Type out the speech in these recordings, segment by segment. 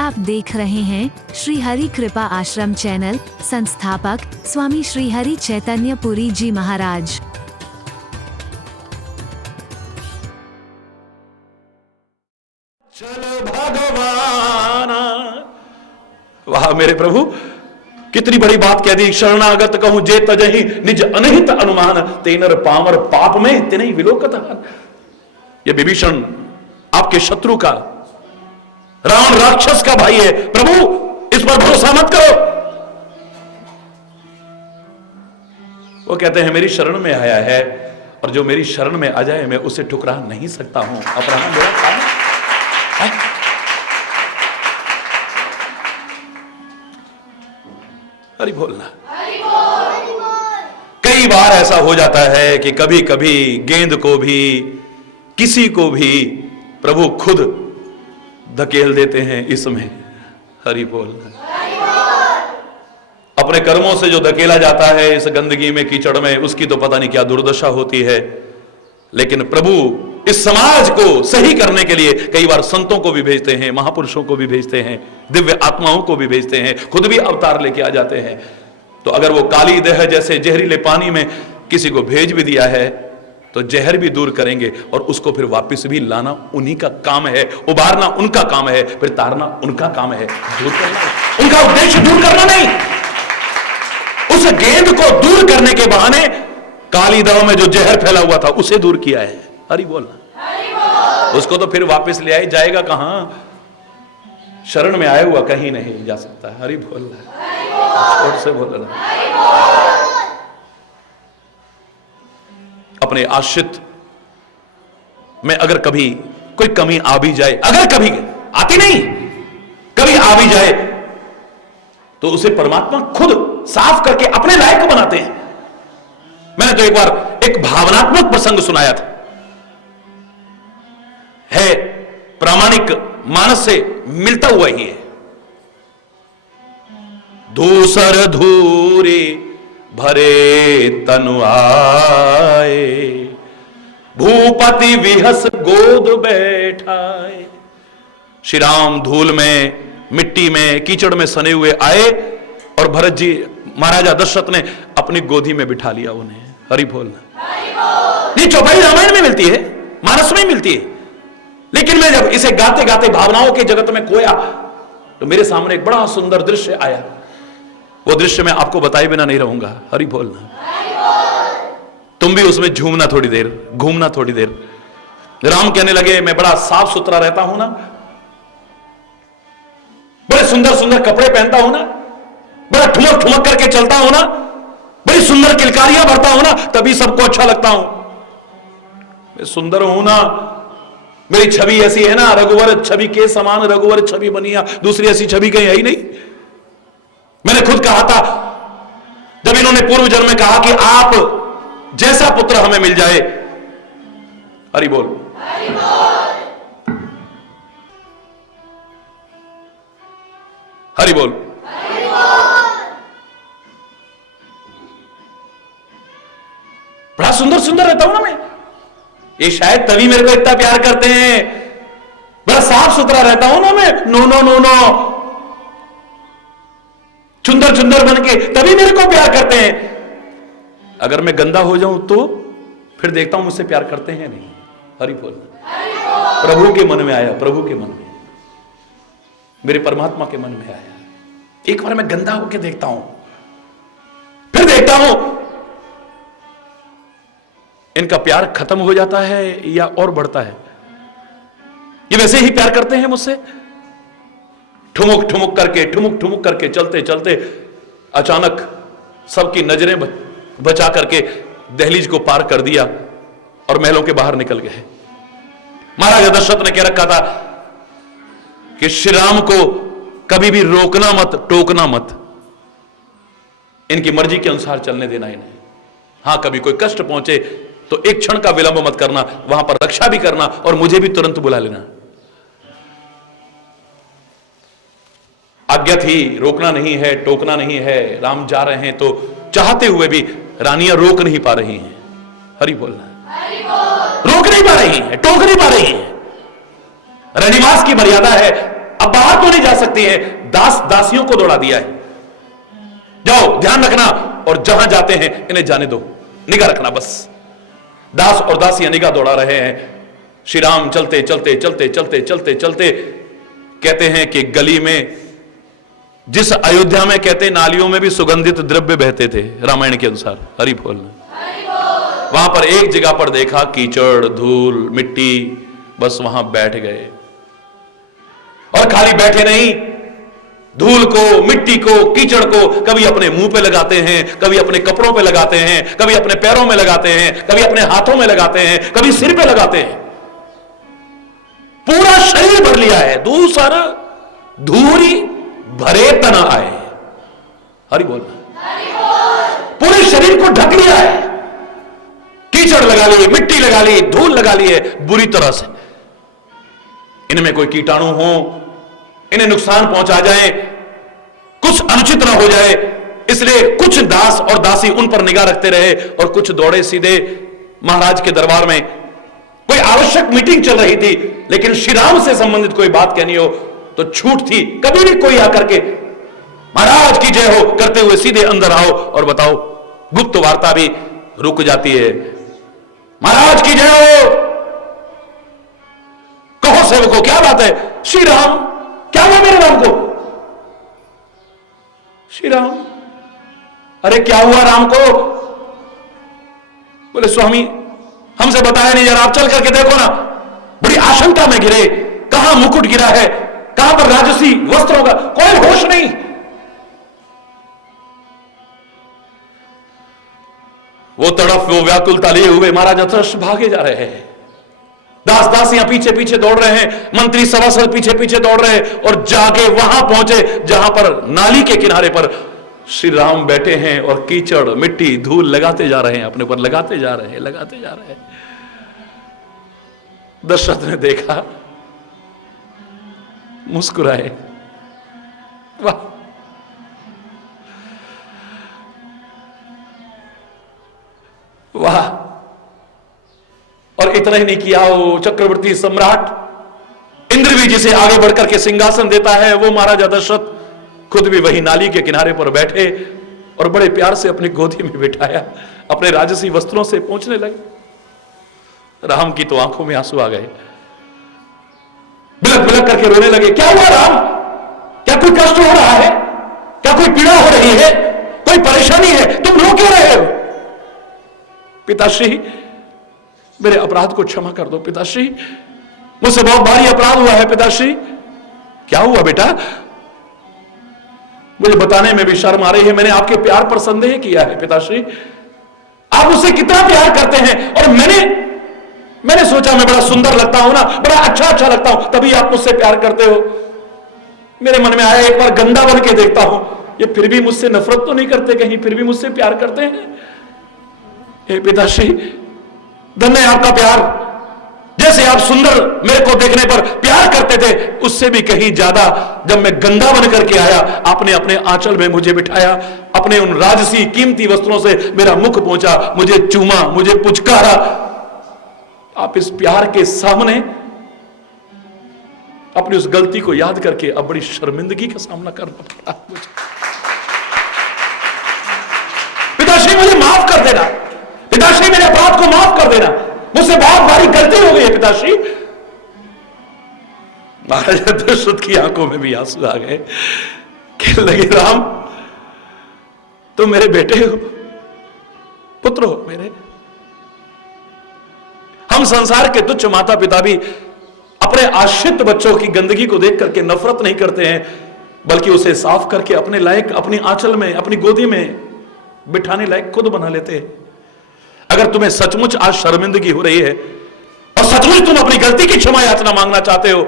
आप देख रहे हैं श्री हरि कृपा आश्रम चैनल। संस्थापक स्वामी श्री हरि चैतन्य पुरी जी महाराज। चल भगवान, वाह मेरे प्रभु, कितनी बड़ी बात कह दी। शरणागत कहूं जे तजहि निज अनहित अनुमान, तेनर पामर पाप में तिनहि विलोकत। ये विभीषण आपके शत्रु का, रावण राक्षस का भाई है। प्रभु इस पर भरोसा मत करो। वो कहते हैं मेरी शरण में आया है, और जो मेरी शरण में आ जाए मैं उसे ठुकरा नहीं सकता हूं। अपराध मेरा काम है। हरि बोलना। कई बार ऐसा हो जाता है कि कभी कभी गेंद को भी, किसी को भी प्रभु खुद धकेल देते हैं इसमें। हरि बोलना। अपने कर्मों से जो धकेला जाता है इस गंदगी में, कीचड़ में, उसकी तो पता नहीं क्या दुर्दशा होती है। लेकिन प्रभु इस समाज को सही करने के लिए कई बार संतों को भी भेजते हैं, महापुरुषों को भी भेजते हैं, दिव्य आत्माओं को भी भेजते हैं, खुद भी अवतार लेके आ जाते हैं। तो अगर वो काली देह जैसे जहरीले पानी में किसी को भेज भी दिया है तो जहर भी दूर करेंगे, और उसको फिर वापस भी लाना उन्हीं का काम है। उबारना उनका काम है, फिर तारना उनका काम है। दूर करना उनका उद्देश्य, दूर करना नहीं। उस गेंद को दूर करने के बहाने काली दवा में जो जहर फैला हुआ था उसे दूर किया है। हरि बोलना। उसको तो फिर वापस ले आए, जाएगा कहां? शरण में आया हुआ कहीं नहीं जा सकता। हरि बोलना। और से बोलना। अपने आश्रित में अगर कभी कोई कमी आ भी जाए, अगर कभी आती नहीं, कभी आ भी जाए, तो उसे परमात्मा खुद साफ करके अपने लायक बनाते हैं। मैंने तो एक बार एक भावनात्मक प्रसंग सुनाया था। है प्रामाणिक मानस से मिलता हुआ ही है। धूसर धूरी भरे तनु आए, भूपति विहस गोद बैठाए। श्री राम धूल में, मिट्टी में, कीचड़ में सने हुए आए, और भरत जी, महाराजा दशरथ ने अपनी गोदी में बिठा लिया उन्हें। हरि बोलना। ये चौपाई रामायण में मिलती है, मानस में मिलती है। लेकिन मैं जब इसे गाते गाते भावनाओं के जगत में खोया तो मेरे सामने एक बड़ा सुंदर दृश्य आया। वो दृश्य मैं आपको बताए बिना नहीं रहूंगा। हरि बोलना। तुम भी उसमें झूमना थोड़ी देर, घूमना थोड़ी देर। राम कहने लगे मैं बड़ा साफ सुथरा रहता हूं ना, बड़े सुंदर सुंदर कपड़े पहनता हूं ना, बड़ा ठुमक ठुमक करके चलता हूं ना, बड़ी सुंदर किलकारियां भरता हूं ना, तभी सबको अच्छा लगता हूं। मैं सुंदर हूं ना, मेरी छवि ऐसी है ना, रघुवर छवि के समान रघुवर छवि बनिया, दूसरी ऐसी छवि कहीं है ही नहीं। मैंने खुद कहा था जब इन्होंने पूर्व जन्म में कहा कि आप जैसा पुत्र हमें मिल जाए। हरि बोल। हरि बोल। हरि बोल। हरि बोल। बड़ा सुंदर सुंदर रहता हूं ना मैं, ये शायद तभी मेरे को इतना प्यार करते हैं। बड़ा साफ सुथरा रहता हूं ना मैं, नो नो नो नो, सुंदर सुंदर बन के तभी मेरे को प्यार करते हैं। अगर मैं गंदा हो जाऊं तो फिर देखता हूं मुझसे प्यार करते हैं नहीं। हरि बोल। प्रभु के मन में आया, प्रभु के मन में, मेरे परमात्मा के मन में आया। एक बार मैं गंदा होके देखता हूं, फिर देखता हूं इनका प्यार खत्म हो जाता है या और बढ़ता है। ये वैसे ही प्यार करते हैं मुझसे, ठुमुक ठुमुक करके चलते चलते अचानक सबकी नजरें बचा करके दहलीज को पार कर दिया और महलों के बाहर निकल गए। महाराजा दशरथ ने कह रखा था कि श्री राम को कभी भी रोकना मत, टोकना मत, इनकी मर्जी के अनुसार चलने देना इन्हें। हां, कभी कोई कष्ट पहुंचे तो एक क्षण का विलंब मत करना, वहां पर रक्षा भी करना और मुझे भी तुरंत बुला लेना। आज्ञा थी, रोकना नहीं है, टोकना नहीं है। राम जा रहे हैं तो चाहते हुए भी रानियां रोक नहीं पा रही हैं। हरि बोलना। रोक नहीं पा रही है, टोक नहीं पा रही है। रनिवास की मर्यादा है, अब बाहर तो नहीं जा सकती है, दास दासियों को दौड़ा दिया है, जाओ ध्यान रखना, और जहां जाते हैं इन्हें जाने दो, निगाह रखना बस। दास और दासियां निगाह दौड़ा रहे हैं। श्री राम चलते चलते चलते चलते चलते चलते, कहते हैं कि गली में, जिस अयोध्या में कहते नालियों में भी सुगंधित द्रव्य बहते थे रामायण के अनुसार, हरि बोल, वहां पर एक जगह पर देखा कीचड़, धूल, मिट्टी, बस वहां बैठ गए। और खाली बैठे नहीं, धूल को, मिट्टी को, कीचड़ को कभी अपने मुंह पे लगाते हैं, कभी अपने कपड़ों पे लगाते हैं, कभी अपने पैरों में लगाते हैं, कभी अपने हाथों में लगाते हैं, कभी सिर पे लगाते हैं। पूरा शरीर भर लिया है, दूसर धूरी भरे तना आए, हरि बोल, पूरे शरीर को ढक लिया है, कीचड़ लगा ली, मिट्टी लगा ली, धूल लगा ली है बुरी तरह से। इनमें कोई कीटाणु हो, इन्हें नुकसान पहुंचा जाए, कुछ अनुचित ना हो जाए, इसलिए कुछ दास और दासी उन पर निगाह रखते रहे और कुछ दौड़े सीधे महाराज के दरबार में। कोई आवश्यक मीटिंग चल रही थी, लेकिन श्री राम से संबंधित कोई बात कहनी हो तो छूट थी। कभी भी कोई आकर के महाराज की जय हो करते हुए सीधे अंदर आओ और बताओ, गुप्त वार्ता भी रुक जाती है। महाराज की जय हो, कहो सेवको क्या बात है? श्री राम, क्या हुआ मेरे राम को? श्री राम, अरे क्या हुआ राम को? बोले स्वामी हमसे बताया नहीं, जरा आप चल करके देखो ना, बड़ी आशंका में गिरे, कहां मुकुट गिरा है, कहां पर राजसी वस्त्रों का कोई होश नहीं। वो तड़फ, वो व्याकुलता लिए हुए महाराज दशरथ भागे जा रहे हैं, दास दासियां पीछे पीछे दौड़ रहे हैं, मंत्री सभासद पीछे पीछे दौड़ रहे हैं, और जाके वहां पहुंचे जहां पर नाली के किनारे पर श्री राम बैठे हैं और कीचड़, मिट्टी, धूल लगाते जा रहे हैं, अपने पर लगाते जा रहे हैं, लगाते जा रहे हैं। दशरथ ने देखा, मुस्कुराए, वाह, वाह। और इतना ही नहीं किया, वो चक्रवर्ती सम्राट इंद्र भी जिसे आगे बढ़कर के सिंहासन देता है, वो महाराजा दशरथ खुद भी वही नाली के किनारे पर बैठे और बड़े प्यार से अपनी गोदी में बिठाया, अपने राजसी वस्त्रों से पोंछने लगे। राम की तो आंखों में आंसू आ गए, बिलक बिलक करके रोने लगे। क्या हुआ राम? क्या कोई कष्ट हो रहा है? क्या कोई पीड़ा हो रही है? कोई परेशानी है? तुम रो क्यों रहे हो? पिताश्री मेरे अपराध को क्षमा कर दो पिताश्री, मुझसे बहुत भारी अपराध हुआ है पिताश्री। क्या हुआ बेटा? मुझे बताने में भी शर्म आ रही है, मैंने आपके प्यार पर संदेह किया है पिताश्री। आप मुझसे कितना प्यार करते हैं, और मैंने सोचा मैं बड़ा सुंदर लगता हूं ना, बड़ा अच्छा लगता हूं, तभी आप मुझसे प्यार करते हो। मेरे मन में आया एक बार गंदा बन के देखता हूं, ये फिर भी मुझसे नफरत तो नहीं करते कहीं, फिर भी मुझसे प्यार करते हैं। हे पिताश्री, धन्य आपका प्यार, जैसे आप सुंदर मेरे को देखने पर प्यार करते थे, उससे भी कहीं ज्यादा जब मैं गंदा बन करके आया, आपने अपने आंचल में मुझे बिठाया, अपने उन राजसी कीमती वस्त्रों से मेरा मुख पहुंचा, मुझे चूमा, मुझे पुचकारा। आप इस प्यार के सामने अपनी उस गलती को याद करके अब बड़ी शर्मिंदगी का सामना करना पड़ा मुझे। पिताश्री मुझे माफ कर देना, पिताश्री मेरे अपराध को माफ कर देना, मुझसे बहुत भारी गलती हो गई है पिताश्री। महाराजा दशरथ की आंखों में भी आंसू आ गए, कहने लगे राम तुम मेरे बेटे हो, पुत्र हो मेरे। हम संसार के तुच्छ माता पिता भी अपने आश्रित बच्चों की गंदगी को देख करके नफरत नहीं करते हैं, बल्कि उसे साफ करके अपने लायक, अपनी आंचल में, अपनी गोदी में बिठाने लायक खुद बना लेते हैं। अगर तुम्हें सचमुच आज शर्मिंदगी हो रही है और सचमुच तुम अपनी गलती की क्षमा याचना मांगना चाहते हो,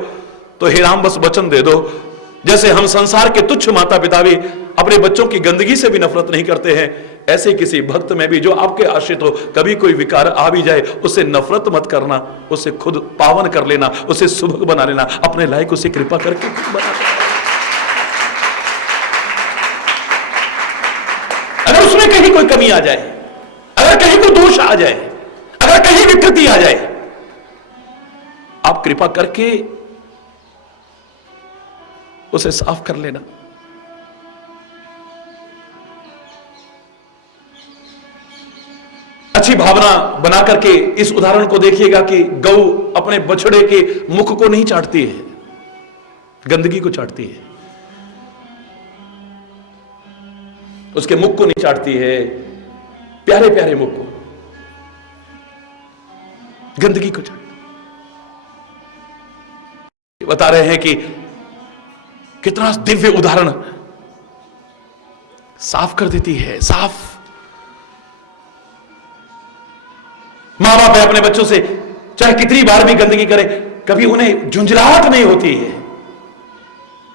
तो हे राम बस वचन दे दो, जैसे हम संसार के तुच्छ माता पिता भी अपने बच्चों की गंदगी से भी नफरत नहीं करते हैं, ऐसे किसी भक्त में भी जो आपके आश्रित हो, कभी कोई विकार आ भी जाए उससे नफरत मत करना, उसे खुद पावन कर लेना, उसे सुभग बना लेना, अपने लायक उसे कृपा करके खुद बना लेना। अगर उसमें कहीं कोई कमी आ जाए, अगर कहीं कोई दोष आ जाए, अगर कहीं विकृति आ जाए, आप कृपा करके उसे साफ कर लेना। अच्छी भावना बना करके इस उदाहरण को देखिएगा कि गौ अपने बछड़े के मुख को नहीं चाटती है, गंदगी को चाटती है। उसके मुख को नहीं चाटती है, प्यारे प्यारे मुख को, गंदगी को चाटती। बता रहे हैं कि कितना दिव्य उदाहरण, साफ कर देती है, साफ। मां बाप अपने बच्चों से चाहे कितनी बार भी गंदगी करे, कभी उन्हें झुंझलाहट नहीं होती है।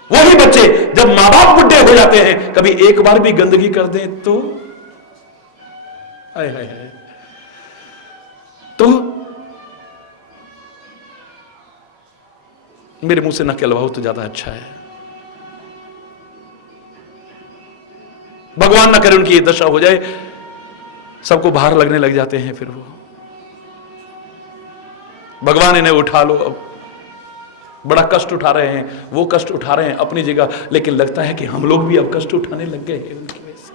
वही बच्चे जब मां बाप बुढ़े हो जाते हैं, कभी एक बार भी गंदगी कर दें तो हाय हाय हाय, तो मेरे मुंह से न कहलवाओ तो ज्यादा अच्छा है। भगवान ना करे उनकी ये दशा हो जाए, सबको बाहर लगने लग जाते हैं। फिर वो भगवान इन्हें उठा लो, अब बड़ा कष्ट उठा रहे हैं, वो कष्ट उठा रहे हैं अपनी जगह, लेकिन लगता है कि हम लोग भी अब कष्ट उठाने लग गए हैं उनकी वजह से,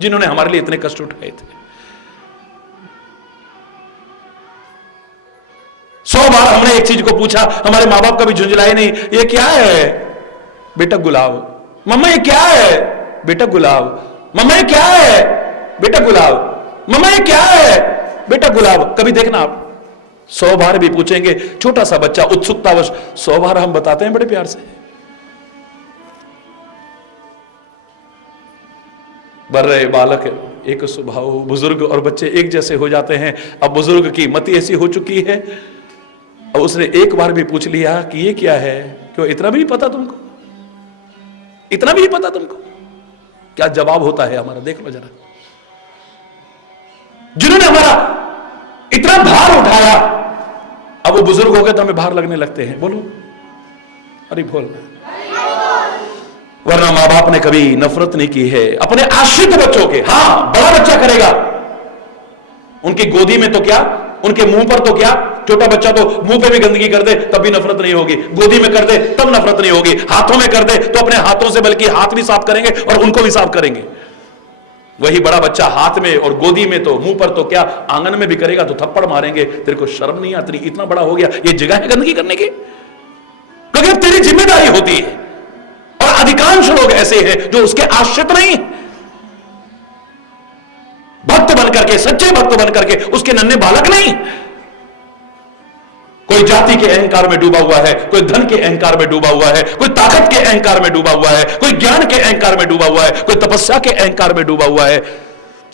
जिन्होंने हमारे लिए इतने कष्ट उठाए थे। 100 बार हमने एक चीज को पूछा, हमारे मां बाप कभी झुंझलाए नहीं, ये क्या है बेटा? गुलाब। मम्मा ये क्या है बेटा? गुलाब। मम्मा ये क्या है बेटा? गुलाब। मम्मा ये क्या है बेटा? गुलाब। कभी देखना आप 100 बार भी पूछेंगे, छोटा सा बच्चा उत्सुकतावश 100 बार हम बताते हैं बड़े प्यार से। बर्रे बालक एक स्वभाव, बुजुर्ग और बच्चे एक जैसे हो जाते हैं। अब बुजुर्ग की मति ऐसी हो चुकी है, अब उसने एक बार भी पूछ लिया कि ये क्या है, क्यों इतना भी नहीं पता तुमको? इतना भी नहीं पता तुमको? क्या जवाब होता है हमारा, देख लो जरा। जिन्होंने हमारा इतना भार उठाया, अब वो बुजुर्ग हो गए तो हमें भार लगने लगते हैं। बोलो अरे बोल। वरना मां बाप ने कभी नफरत नहीं की है अपने आश्रित बच्चों के। हां, बड़ा बच्चा करेगा, उनकी गोदी में तो क्या, उनके मुंह पर तो क्या, छोटा बच्चा तो मुंह पे भी गंदगी कर दे तब भी नफरत नहीं होगी, गोदी में कर दे तब नफरत नहीं होगी, हाथों में कर दे तो अपने हाथों से बल्कि हाथ भी साफ करेंगे और उनको भी साफ करेंगे। वही बड़ा बच्चा हाथ में और गोदी में तो, मुंह पर तो क्या, आंगन में भी करेगा तो थप्पड़ मारेंगे। तेरे को शर्म नहीं आती? इतना बड़ा हो गया, ये जगह है गंदगी करने की? क्योंकि अब तेरी जिम्मेदारी होती है। और अधिकांश लोग ऐसे हैं जो उसके आश्रित नहीं, भक्त बनकर के, सच्चे भक्त बनकर के, उसके नन्हे बालक नहीं। कोई जाति के अहंकार में डूबा हुआ है, कोई धन के अहंकार में डूबा हुआ है, कोई ताकत के अहंकार में डूबा हुआ है, कोई ज्ञान के अहंकार में डूबा हुआ है, कोई तपस्या के अहंकार में डूबा हुआ है,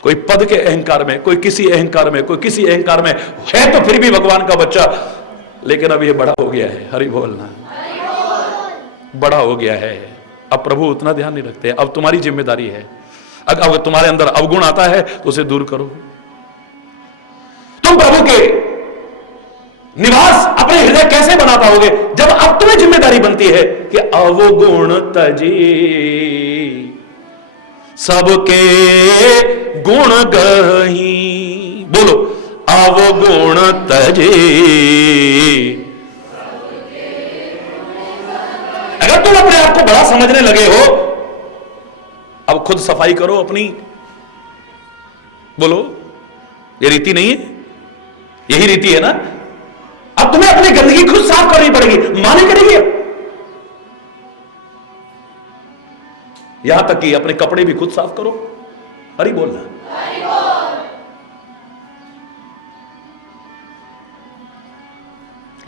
कोई पद के अहंकार में, कोई किसी अहंकार में, कोई किसी अहंकार में है, तो फिर भी भगवान का बच्चा। लेकिन अब ये बड़ा हो गया है, हरि बोलना, बड़ा हो गया है। अब प्रभु उतना ध्यान नहीं रखते। अब तुम्हारी जिम्मेदारी है, अगर तुम्हारे अंदर अवगुण आता है तो उसे दूर करो। तुम प्रभु के निवास अपने हृदय कैसे बना पाओगे? जब अब तुम्हें जिम्मेदारी बनती है कि अवगुण तजी सबके गुण गही। बोलो अवगुण तजी। अगर तुम अपने आप को बड़ा समझने लगे हो, अब खुद सफाई करो अपनी। बोलो ये रीति नहीं है? यही रीति है ना? अब तुम्हें अपनी गंदगी खुद साफ करनी पड़ेगी, मां नहीं करेगी। यहां तक कि अपने कपड़े भी खुद साफ करो। हरि बोलना।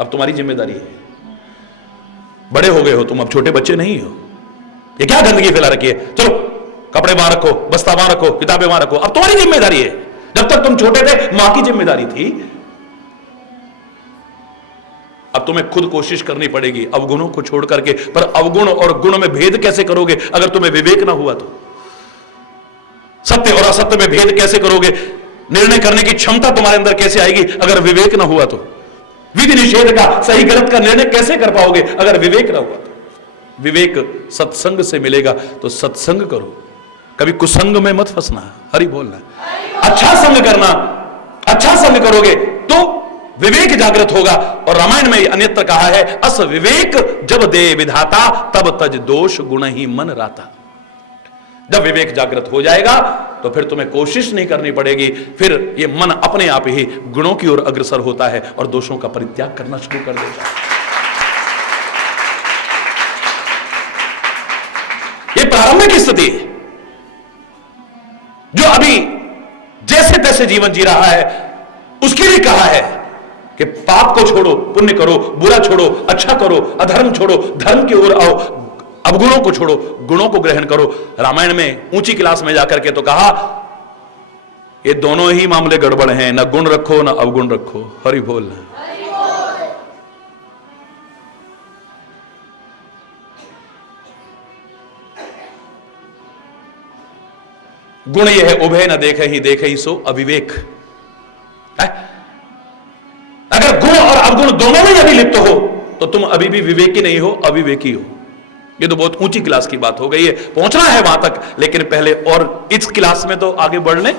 अब तुम्हारी जिम्मेदारी है। बड़े हो गए हो तुम, अब छोटे बच्चे नहीं हो। ये क्या गंदगी फैला रखी है? चलो कपड़े वहां रखो, बस्ता वहां रखो, किताबें वहां रखो। अब तुम्हारी जिम्मेदारी है। जब तक तुम छोटे थे मां की जिम्मेदारी थी। अब तुम्हें खुद कोशिश करनी पड़ेगी अवगुणों को छोड़ करके। पर अवगुण और गुण में भेद कैसे करोगे अगर तुम्हें विवेक ना हुआ तो? सत्य और असत्य में भेद कैसे करोगे? निर्णय करने की क्षमता तुम्हारे अंदर कैसे आएगी अगर विवेक ना हुआ तो? विधि निषेध का, सही गलत का निर्णय कैसे कर पाओगे अगर विवेक ना हुआ तो? विवेक सत्संग से मिलेगा, तो सत्संग करो, कभी कुसंग में मत फंसना। हरि बोलना। अच्छा संग करना, अच्छा संग करोगे तो विवेक जागृत होगा। और रामायण में अन्यत्र कहा है, अस विवेक जब दे विधाता तब तज दोष गुण ही मन राता। जब विवेक जागृत हो जाएगा तो फिर तुम्हें कोशिश नहीं करनी पड़ेगी, फिर ये मन अपने आप ही गुणों की ओर अग्रसर होता है और दोषों का परित्याग करना शुरू कर देता है। ये प्रारंभिक स्थिति है। जो अभी जैसे तैसे जीवन जी रहा है उसके लिए कहा है कि पाप को छोड़ो, पुण्य करो, बुरा छोड़ो, अच्छा करो, अधर्म छोड़ो, धर्म की ओर आओ, अवगुणों को छोड़ो, गुणों को ग्रहण करो। रामायण में ऊंची क्लास में जाकर के तो कहा ये दोनों ही मामले गड़बड़ हैं, ना गुण रखो ना अवगुण रखो। हरि बोल। गुण यह है उभय न देखे ही, देखे ही सो अविवेक है? अगर गुण और अवगुण दोनों में यदि लिप्त हो तो तुम अभी भी विवेकी नहीं हो, अविवेकी हो। ये तो बहुत ऊंची क्लास की बात हो गई है, पहुंचना है वहां तक, लेकिन पहले और इस क्लास में तो आगे बढ़ लें।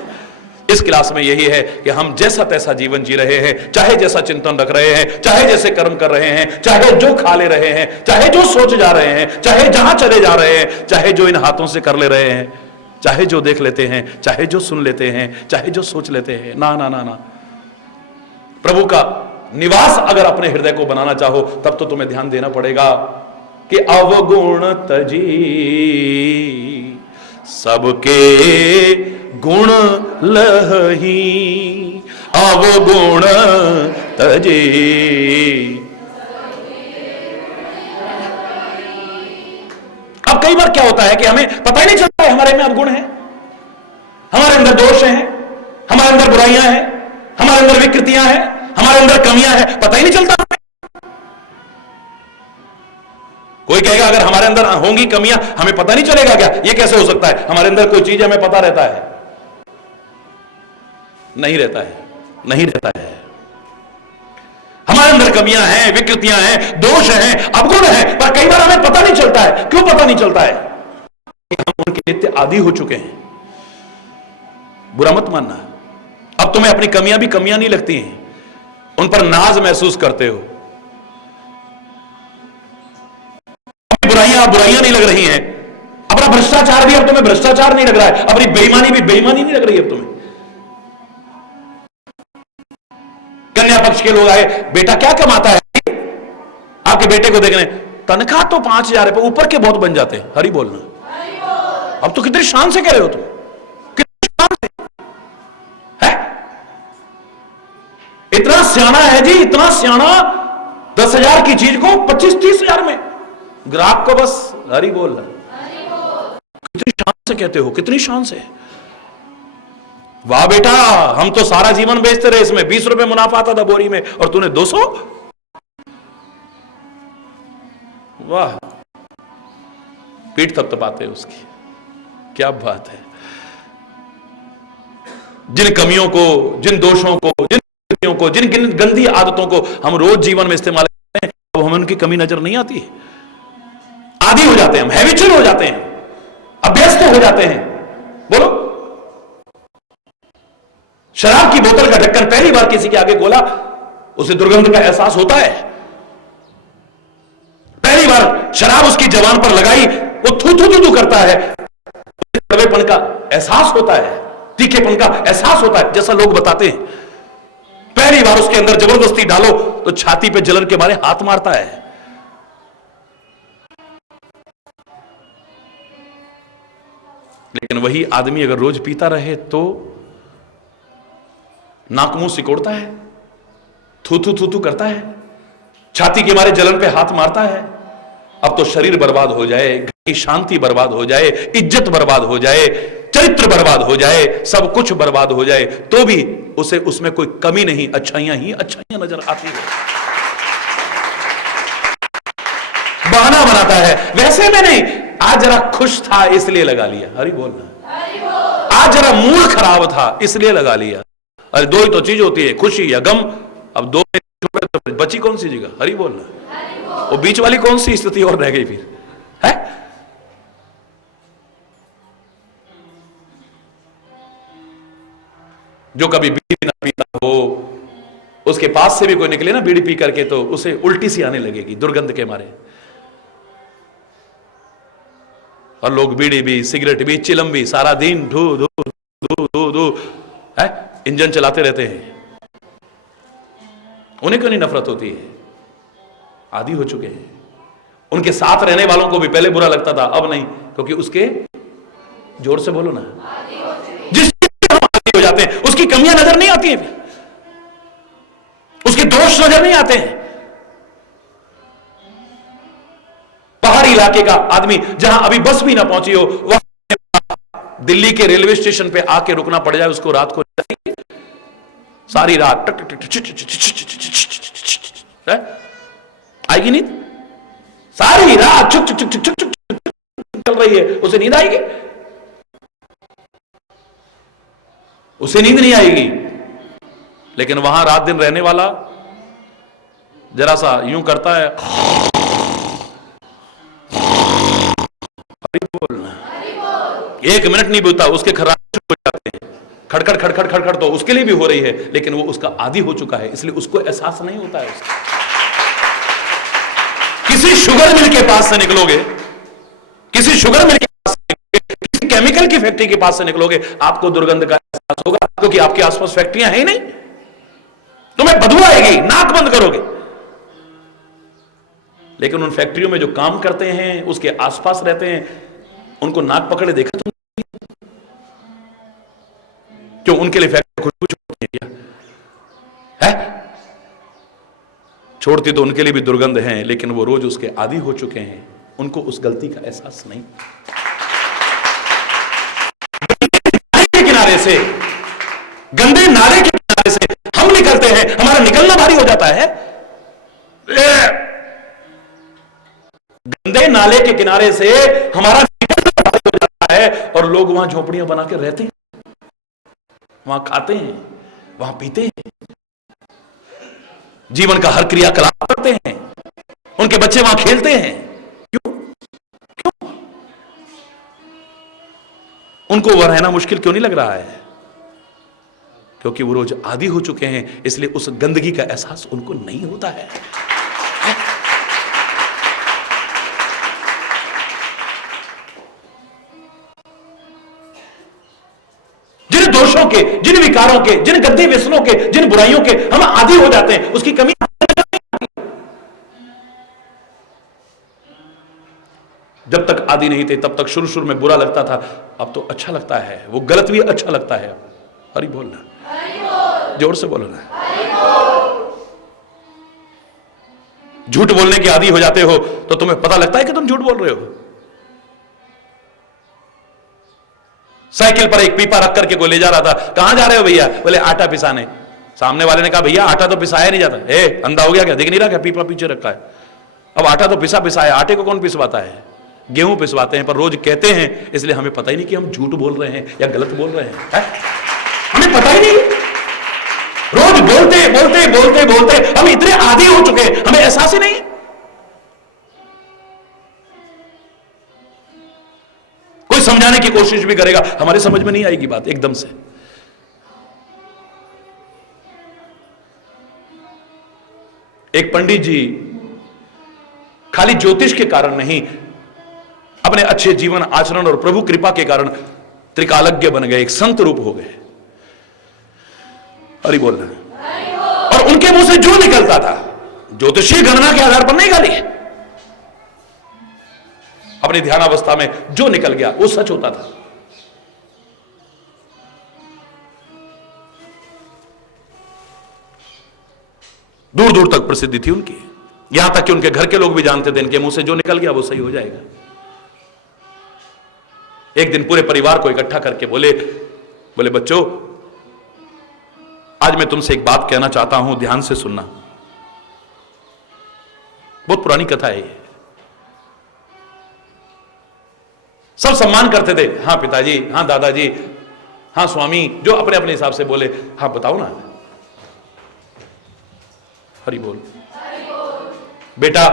इस क्लास में यही है कि हम जैसा तैसा जीवन जी रहे हैं, चाहे जैसा चिंतन रख रहे हैं, चाहे जैसे कर्म कर रहे हैं, चाहे जो खा ले रहे हैं, चाहे जो सोच जा रहे हैं, चाहे जहां चले जा रहे हैं, चाहे जो इन हाथों से कर ले रहे हैं, चाहे जो देख लेते हैं, चाहे जो सुन लेते हैं, चाहे जो सोच लेते हैं, ना ना ना ना, प्रभु का निवास अगर अपने हृदय को बनाना चाहो तब तो तुम्हें ध्यान देना पड़ेगा कि अवगुण तजी सबके गुण लही, अवगुण तजी। अब कई बार क्या होता है कि हमें पता ही नहीं चलता है हमारे में अवगुण है, हमारे अंदर दोष हैं, हमारे अंदर बुराइयां हैं, हमारे अंदर विकृतियां हैं, हमारे अंदर कमियां हैं, पता ही नहीं चलता। कोई कहेगा अगर हमारे अंदर होंगी कमियां हमें पता नहीं चलेगा क्या? ये कैसे हो सकता है? हमारे अंदर कोई चीज हमें पता रहता है? नहीं रहता है, नहीं रहता है। हमारे अंदर कमियां हैं, विकृतियां हैं, दोष हैं, अवगुण हैं, पर कई बार हमें पता नहीं चलता है। क्यों पता नहीं चलता है? हम उनके नित्य आदी हो चुके हैं। बुरा मत मानना, अब तुम्हें अपनी कमियां भी कमियां नहीं लगती हैं, उन पर नाज महसूस करते हो। बुराइयां बुराइयां नहीं लग रही हैं, अपना भ्रष्टाचार भी अब तुम्हें भ्रष्टाचार नहीं लग रहा है, अपनी बेईमानी भी बेईमानी नहीं लग रही है अब तुम्हें। कन्या पक्ष के लोग आए, बेटा क्या कमाता है? आपके बेटे को देखने, तनख्वाह तो 5,000 है, पर ऊपर के बहुत बन जाते हैं। हरि बोलना। अब तो कितनी शान से कह रहे हो तुम, कितनी शान से है? इतना सियाना है जी, इतना सियाना, 10,000 की चीज को 25-30,000 में, ग्राहक को बस हरि बोल रहा। कितनी शान से कहते हो, कितनी शान से। वाह बेटा, हम तो सारा जीवन बेचते रहे, इसमें 20 रुपए मुनाफा आता था बोरी में, और तूने 200। वाह, पीठ थपथपाते उसकी, क्या बात है। जिन कमियों को, जिन दोषों को, जिन विकृतियों को, जिन गंदी आदतों को हम रोज जीवन में इस्तेमाल करते हैं, अब हमें उनकी कमी नजर नहीं आती है। आदी हो जाते हैं हम, हैबिचुअल हो जाते हैं, अभ्यस्त हो जाते हैं। बोलो, शराब की बोतल का ढक्कन पहली बार किसी के आगे खोला, उसे दुर्गंध का एहसास होता है। पहली बार शराब उसकी जबान पर लगाई, वो थू थू थू थू करता है, कड़वेपन का एहसास होता है, तीखेपन का एहसास होता है, जैसा लोग बताते हैं। पहली बार उसके अंदर जबरदस्ती डालो तो छाती पे जलन के मारे हाथ मारता है। लेकिन वही आदमी अगर रोज पीता रहे तो नाक मुंह सिकोड़ता है, थू थू थू थू करता है, छाती के मारे जलन पे हाथ मारता है। अब तो शरीर बर्बाद हो जाए, घर की शांति बर्बाद हो जाए, इज्जत बर्बाद हो जाए, चरित्र बर्बाद हो जाए, सब कुछ बर्बाद हो जाए, तो भी उसे उसमें कोई कमी नहीं, अच्छाइयां ही अच्छाइयां नजर आती है। बहाना बनाता है, वैसे में नहीं, आज जरा खुश था इसलिए लगा लिया। हरि बोलना। आज जरा मूड खराब था इसलिए लगा लिया। अरे दो ही तो चीज होती है, खुशी या गम। अब दो तो बची कौन सी जगह? हरि बोलना। वो बीच वाली कौन सी स्थिति और रह गई फिर है? जो कभी बीड़ी ना पीता हो उसके पास से भी कोई निकले ना बीड़ी पी करके तो उसे उल्टी सी आने लगेगी दुर्गंध के मारे। और लोग बीड़ी भी, सिगरेट भी, चिलम भी सारा दिन धू धू धू धू धू है इंजन चलाते रहते हैं। उन्हें क्यों नहीं नफरत होती है? आदी हो चुके हैं। उनके साथ रहने वालों को भी पहले बुरा लगता था, अब नहीं, क्योंकि उसके, जोर से बोलो ना, जिस हम आदी हो जाते हैं उसकी कमियां नजर नहीं आती हैं, उसके दोष नजर नहीं आते हैं। पहाड़ी इलाके का आदमी जहां अभी बस भी ना पहुंची हो, वहां दिल्ली के रेलवे स्टेशन पे आके रुकना पड़ जाए उसको, रात को सारी रात टक टक टक आएगी नींद, सारी रात चुक चुक चुक चुक चुक चल रही है, उसे नींद आएगी? उसे नींद नहीं आएगी। लेकिन वहां रात दिन रहने वाला जरा सा यूं करता है, बोलना 1 मिनट नहीं बोलता, उसके खराब हो जाते हैं, खड़खड़ खड़खड़ खड़खड़ तो उसके लिए भी हो रही है, लेकिन वो उसका आदी हो चुका है, इसलिए उसको एहसास नहीं होता है उसका। किसी शुगर मिल के पास से निकलोगे, किसी शुगर मिल के पास से निकलोगे, किसी केमिकल की फैक्ट्री के पास से निकलोगे, आपको दुर्गंध का एहसास होगा, क्योंकि आपके आसपास फैक्ट्रियां हैं ही नहीं, तुम्हें बदबू आएगी, नाक बंद करोगे। लेकिन उन फैक्ट्रियों में जो काम करते हैं, उसके आसपास रहते हैं, उनको नाक पकड़े देखा तुम? क्यों? उनके लिए फैक्ट्री खुशबू छोड़ती है क्या? है? छोड़ती तो उनके लिए भी दुर्गंध है, लेकिन वो रोज उसके आदी हो चुके हैं, उनको उस गलती का एहसास नहीं। के किनारे से, गंदे नाले के किनारे से हम निकलते हैं, हमारा निकलना भारी हो जाता है। गंदे नाले के किनारे से हमारा निकलना भारी हो जाता है, और लोग वहां झोपड़ियां बना के रहते हैं, वहां खाते हैं, वहां पीते हैं, जीवन का हर क्रियाकलाप करते हैं, उनके बच्चे वहां खेलते हैं। क्यों? क्यों? उनको वह रहना मुश्किल क्यों नहीं लग रहा है? क्योंकि वो रोज आदी हो चुके हैं, इसलिए उस गंदगी का एहसास उनको नहीं होता है। जिन दोषों के, जिन विकारों के, जिन गंदे व्यसनों के, जिन बुराइयों के हम आदी हो जाते हैं, उसकी कमी जब तक आदी नहीं थे तब तक शुरू में बुरा लगता था, अब तो अच्छा लगता है, वो गलत भी अच्छा लगता है। हरि बोलना, जोर से बोलो ना। झूठ बोलने के आदी हो जाते हो तो तुम्हें पता लगता है कि तुम झूठ बोल रहे हो। साइकिल पर एक पीपा रख करके कोई ले जा रहा था, कहां जा रहे हो भैया? बोले आटा पिसाने। सामने वाले ने कहा भैया आटा तो पिसाया नहीं जाता। अंधा हो गया क्या? दिख नहीं रहा क्या पीपा पीछे रखा है? अब आटा तो पिसाया, आटे को कौन पिसवाता है? गेहूं पिसवाते हैं, पर रोज कहते हैं, इसलिए हमें पता ही नहीं कि हम झूठ बोल रहे हैं या गलत बोल रहे हैं, हमें पता ही नहीं। रोज बोलते बोलते बोलते बोलते हम इतने आदी हो चुके हैं, हमें एहसास ही नहीं। कोई समझाने की कोशिश भी करेगा, हमारे समझ में नहीं आएगी बात एकदम से। एक पंडित जी खाली ज्योतिष के कारण नहीं, अपने अच्छे जीवन आचरण और प्रभु कृपा के कारण त्रिकालज्ञ बन गए, एक संत रूप हो गए। हरि बोलना। और उनके मुंह से जो निकलता था ज्योतिषीय गणना के आधार पर नहीं गाली, अपनी ध्यानावस्था में जो निकल गया वो सच होता था। दूर दूर तक प्रसिद्धि थी उनकी, यहां तक कि उनके घर के लोग भी जानते थे इनके मुंह से जो निकल गया वो सही हो जाएगा। एक दिन पूरे परिवार को इकट्ठा करके बोले बच्चों, आज मैं तुमसे एक बात कहना चाहता हूं, ध्यान से सुनना। बहुत पुरानी कथा है ये। सब सम्मान करते थे, हाँ पिताजी, हाँ दादाजी, हाँ स्वामी, जो अपने अपने हिसाब से बोले, हाँ बताओ ना। हरि बोल। बेटा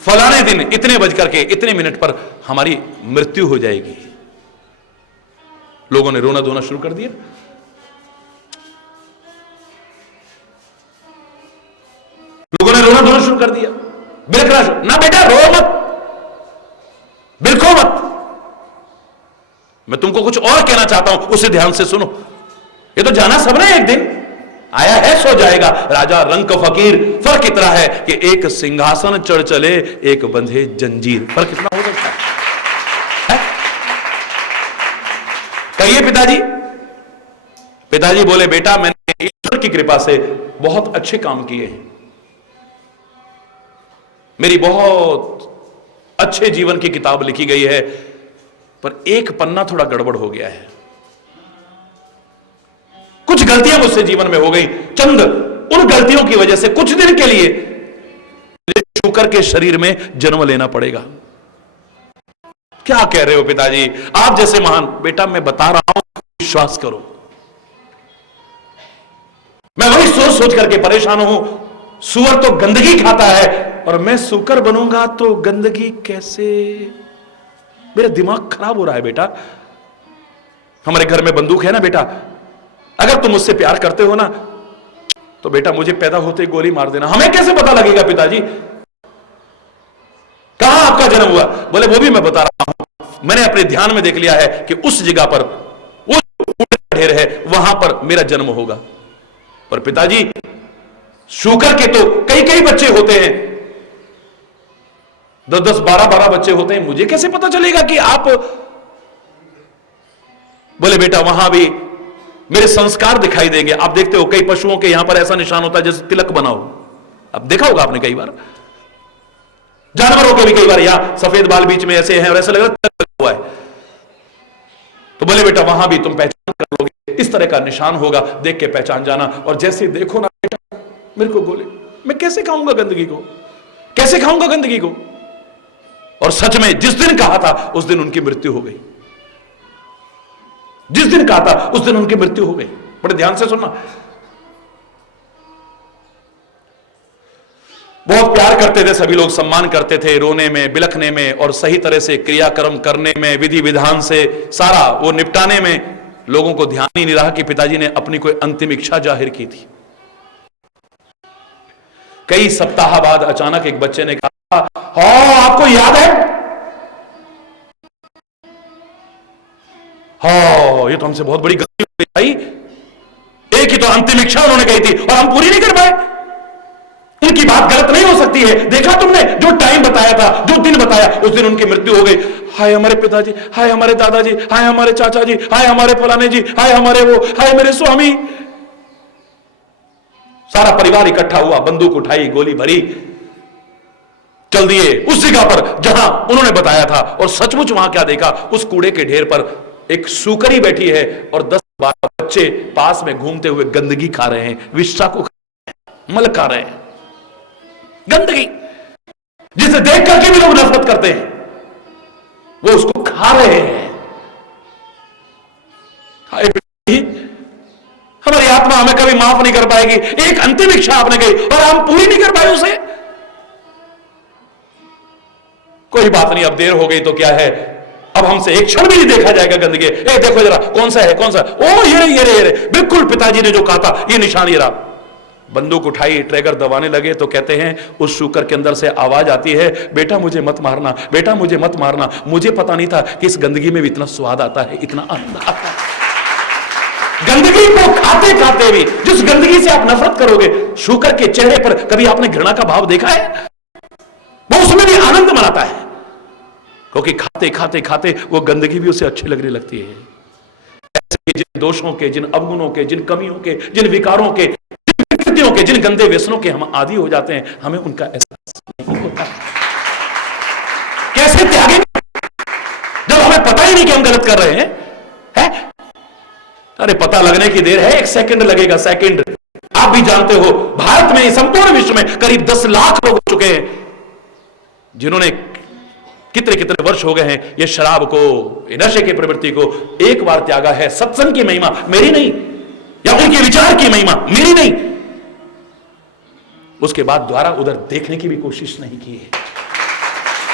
फलाने दिन इतने बज करके इतने मिनट पर हमारी मृत्यु हो जाएगी। लोगों ने रोना धोना शुरू कर दिया। कर दिया, बिलखना ना। बेटा रो मत, बिलखो मत। मैं तुमको कुछ और कहना चाहता हूं, उसे ध्यान से सुनो। ये तो जाना सबने एक दिन, आया है सो जाएगा। राजा रंक फकीर, फर्क इतना है कि एक सिंहासन चढ़ चले, एक बंधे जंजीर। फर्क इतना हो सकता है? कहिए पिताजी। पिताजी बोले बेटा मैंने ईश्वर की कृपा से बहुत अच्छे काम किए हैं, मेरी बहुत अच्छे जीवन की किताब लिखी गई है, पर एक पन्ना थोड़ा गड़बड़ हो गया है। कुछ गलतियां मुझसे जीवन में हो गई, चंद उन गलतियों की वजह से कुछ दिन के लिए शुकर के शरीर में जन्म लेना पड़ेगा। क्या कह रहे हो पिताजी, आप जैसे महान। बेटा मैं बता रहा हूं, विश्वास करो। मैं वही सोच सोच करके परेशान हूं। सुअर तो गंदगी खाता है और मैं सूकर बनूंगा तो गंदगी कैसे? मेरा दिमाग खराब हो रहा है बेटा। हमारे घर में बंदूक है ना बेटा, अगर तुम मुझसे प्यार करते हो ना तो बेटा मुझे पैदा होते ही गोली मार देना। हमें कैसे पता लगेगा पिताजी कहां आपका जन्म हुआ? बोले वो भी मैं बता रहा हूं, मैंने अपने ध्यान में देख लिया है कि उस जगह पर वो ढेर है, वहां पर मेरा जन्म होगा। पर पिताजी शूकर के तो कई कई बच्चे होते हैं, 10-10, 12-12 बच्चे होते हैं, मुझे कैसे पता चलेगा कि आप? बोले बेटा वहां भी मेरे संस्कार दिखाई देंगे। आप देखते हो कई पशुओं के यहां पर ऐसा निशान होता है जैसे तिलक बना हो, अब देखा होगा आपने कई बार। जानवरों के भी कई बार यहां सफेद बाल बीच में ऐसे हैं और ऐसा लग रहा है तिलक हुआ है। तो बोले बेटा वहां भी तुम पहचान कर लोगे, इस तरह का निशान होगा, देख के पहचान जाना। और जैसे देखो ना बेटा मेरे को गोले, मैं कैसे खाऊंगा गंदगी को, कैसे खाऊंगा गंदगी को? और सच में जिस दिन कहा था उस दिन उनकी मृत्यु हो गई। जिस दिन कहा था उस दिन उनकी मृत्यु हो गई। बड़े ध्यान से सुनना। बहुत प्यार करते थे सभी लोग, सम्मान करते थे, रोने में, बिलखने में और सही तरह से क्रियाक्रम करने में, विधि विधान से सारा वो निपटाने में लोगों को ध्यान ही नहीं रहा कि पिताजी ने अपनी कोई अंतिम इच्छा जाहिर की थी। कई सप्ताह बाद अचानक एक बच्चे ने कहा, हाँ आपको याद है? हाँ ये तो हमसे बहुत बड़ी गलती हो गई भाई, एक ही तो अंतिम इच्छा उन्होंने कही थी और हम पूरी नहीं कर पाए। उनकी बात गलत नहीं हो सकती है, देखा तुमने जो टाइम बताया था, जो दिन बताया, उस दिन उनकी मृत्यु हो गई। हाय हमारे पिताजी, हाय हमारे दादाजी, हाय हमारे चाचा जी, हाय हमारे फलाने जी, हाय हमारे वो, हाय मेरे स्वामी। सारा परिवार इकट्ठा हुआ, बंदूक उठाई, गोली भरी, चल दिए उस जगह पर जहां उन्होंने बताया था। और सचमुच वहां क्या देखा, उस कूड़े के ढेर पर एक सूकरी बैठी है और 10-12 बच्चे पास में घूमते हुए गंदगी खा रहे हैं, विष्ठा को खा रहे हैं, मल खा रहे हैं, गंदगी जिसे देख करके भी लोग नफरत करते हैं, वो उसको खा रहे हैं। हमारी आत्मा हमें कभी माफ नहीं कर पाएगी। एक अंतिम इच्छा आपने कही और हम पूरी नहीं कर पाए उसे। कोई बात नहीं, अब देर हो गई तो क्या है, अब हमसे एक क्षण भी नहीं देखा जाएगा गंदगी। ए देखो जरा कौन सा है, कौन सा? ओ ये रे, बिल्कुल पिताजी ने जो कहा था, ये निशान ये रहा। बंदूक उठाई, ट्रैगर दबाने लगे तो कहते हैं उस शूकर के अंदर से आवाज आती है, बेटा मुझे मत मारना, बेटा मुझे मत मारना। मुझे पता नहीं था कि इस गंदगी में भी इतना स्वाद आता है, इतना आनंद आता है। गंदगी को खाते खाते भी जिस गंदगी से आप नफरत करोगे, शूकर के चेहरे पर कभी आपने घृणा का भाव देखा है? वो उसमें भी आनंद मनाता है, क्योंकि खाते खाते खाते वो गंदगी भी उसे अच्छी लगने लगती है। ऐसे जिन दोषों के, जिन अवगुणों के, जिन कमियों के, जिन विकारों के, के, जिन गंदे व्यसनों के हम आदी हो जाते हैं, हमें उनका एहसास नहीं होता। कैसे त्यागेंगे जब हमें पता ही नहीं कि हम गलत कर रहे हैं? है? अरे पता लगने की देर है, 1 सेकंड लगेगा, सेकंड। आप भी जानते हो भारत में, संपूर्ण विश्व में करीब 10 लाख लोग हो चुके हैं जिन्होंने कितने कितने वर्ष हो गए हैं ये शराब को, ये नशे की प्रवृत्ति को एक बार त्यागा है। सत्संग की महिमा मेरी नहीं, या उनके विचार की महिमा मेरी नहीं, उसके बाद द्वारा उधर देखने की भी कोशिश नहीं की है।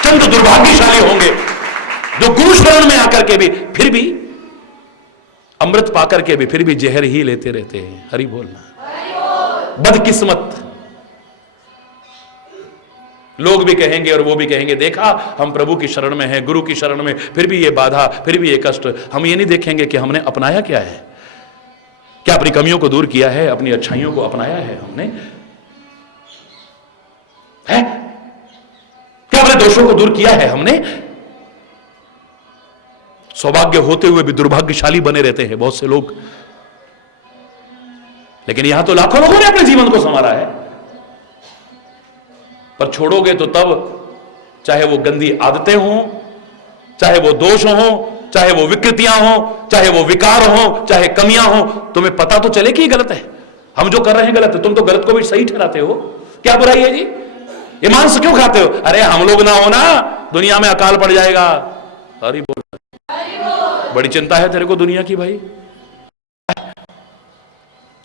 चंद दुर्भाग्यशाली होंगे जो गुरु शरण में आकर के भी फिर भी अमृत पाकर के भी फिर भी जहर ही लेते रहते हैं। हरि बोलना। बदकिस्मत लोग भी कहेंगे और वो भी कहेंगे, देखा हम प्रभु की शरण में हैं, गुरु की शरण में, फिर भी ये बाधा, फिर भी ये कष्ट। हम ये नहीं देखेंगे कि हमने अपनाया क्या है, क्या अपनी कमियों को दूर किया है, अपनी अच्छाइयों को अपनाया है हमने, है क्या अपने दोषों को दूर किया है हमने। सौभाग्य होते हुए भी दुर्भाग्यशाली बने रहते हैं बहुत से लोग, लेकिन यहां तो लाखों लोगों ने अपने जीवन को संवारा है। पर छोड़ोगे तो तब, चाहे वो गंदी आदतें हों, चाहे वो दोष हों, चाहे वो विकृतियां हों, चाहे वो विकार हों, चाहे कमियां हों, तुम्हें पता तो चले कि ये गलत है, हम जो कर रहे हैं गलत है। तुम तो गलत को भी सही ठहराते हो, क्या बुराई है जी? ये मांस क्यों खाते हो? अरे हम लोग ना हो ना, दुनिया में अकाल पड़ जाएगा। अरे बोल, बड़ी चिंता है तेरे को दुनिया की भाई।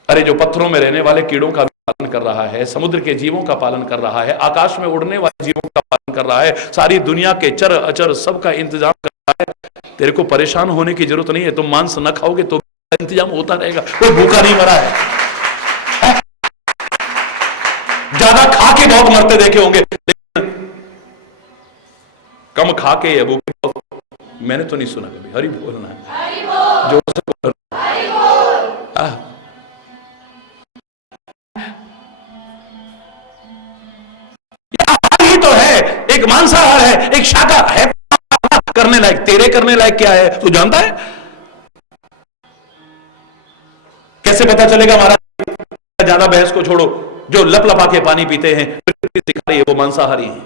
अरे जो पत्थरों में रहने वाले कीड़ों का पालन कर रहा है, समुद्र के जीवों का पालन कर रहा है, आकाश में उड़ने वाले जीवों का पालन कर रहा है, सारी दुनिया के चर अचर सबका इंतजाम कर रहा है, तेरे को परेशान होने की जरूरत नहीं है। तुम मांस न खाओगे तो इंतजाम होता रहेगा, कोई भूखा नहीं मरा है। ज्यादा खा के बहुत मरते देखे होंगे, लेकिन कम खा के या भूखे मैंने तो नहीं सुना कभी। हरि बोलना है, जोर से बोलना। ही तो है, एक मांसाहार है, एक शाकाहार है, करने लायक। तेरे करने लायक क्या है तू जानता है? कैसे पता चलेगा महाराज? ज्यादा बहस को छोड़ो, जो लप लपा के पानी पीते हैं, सिखा रही है वो मांसाहारी है।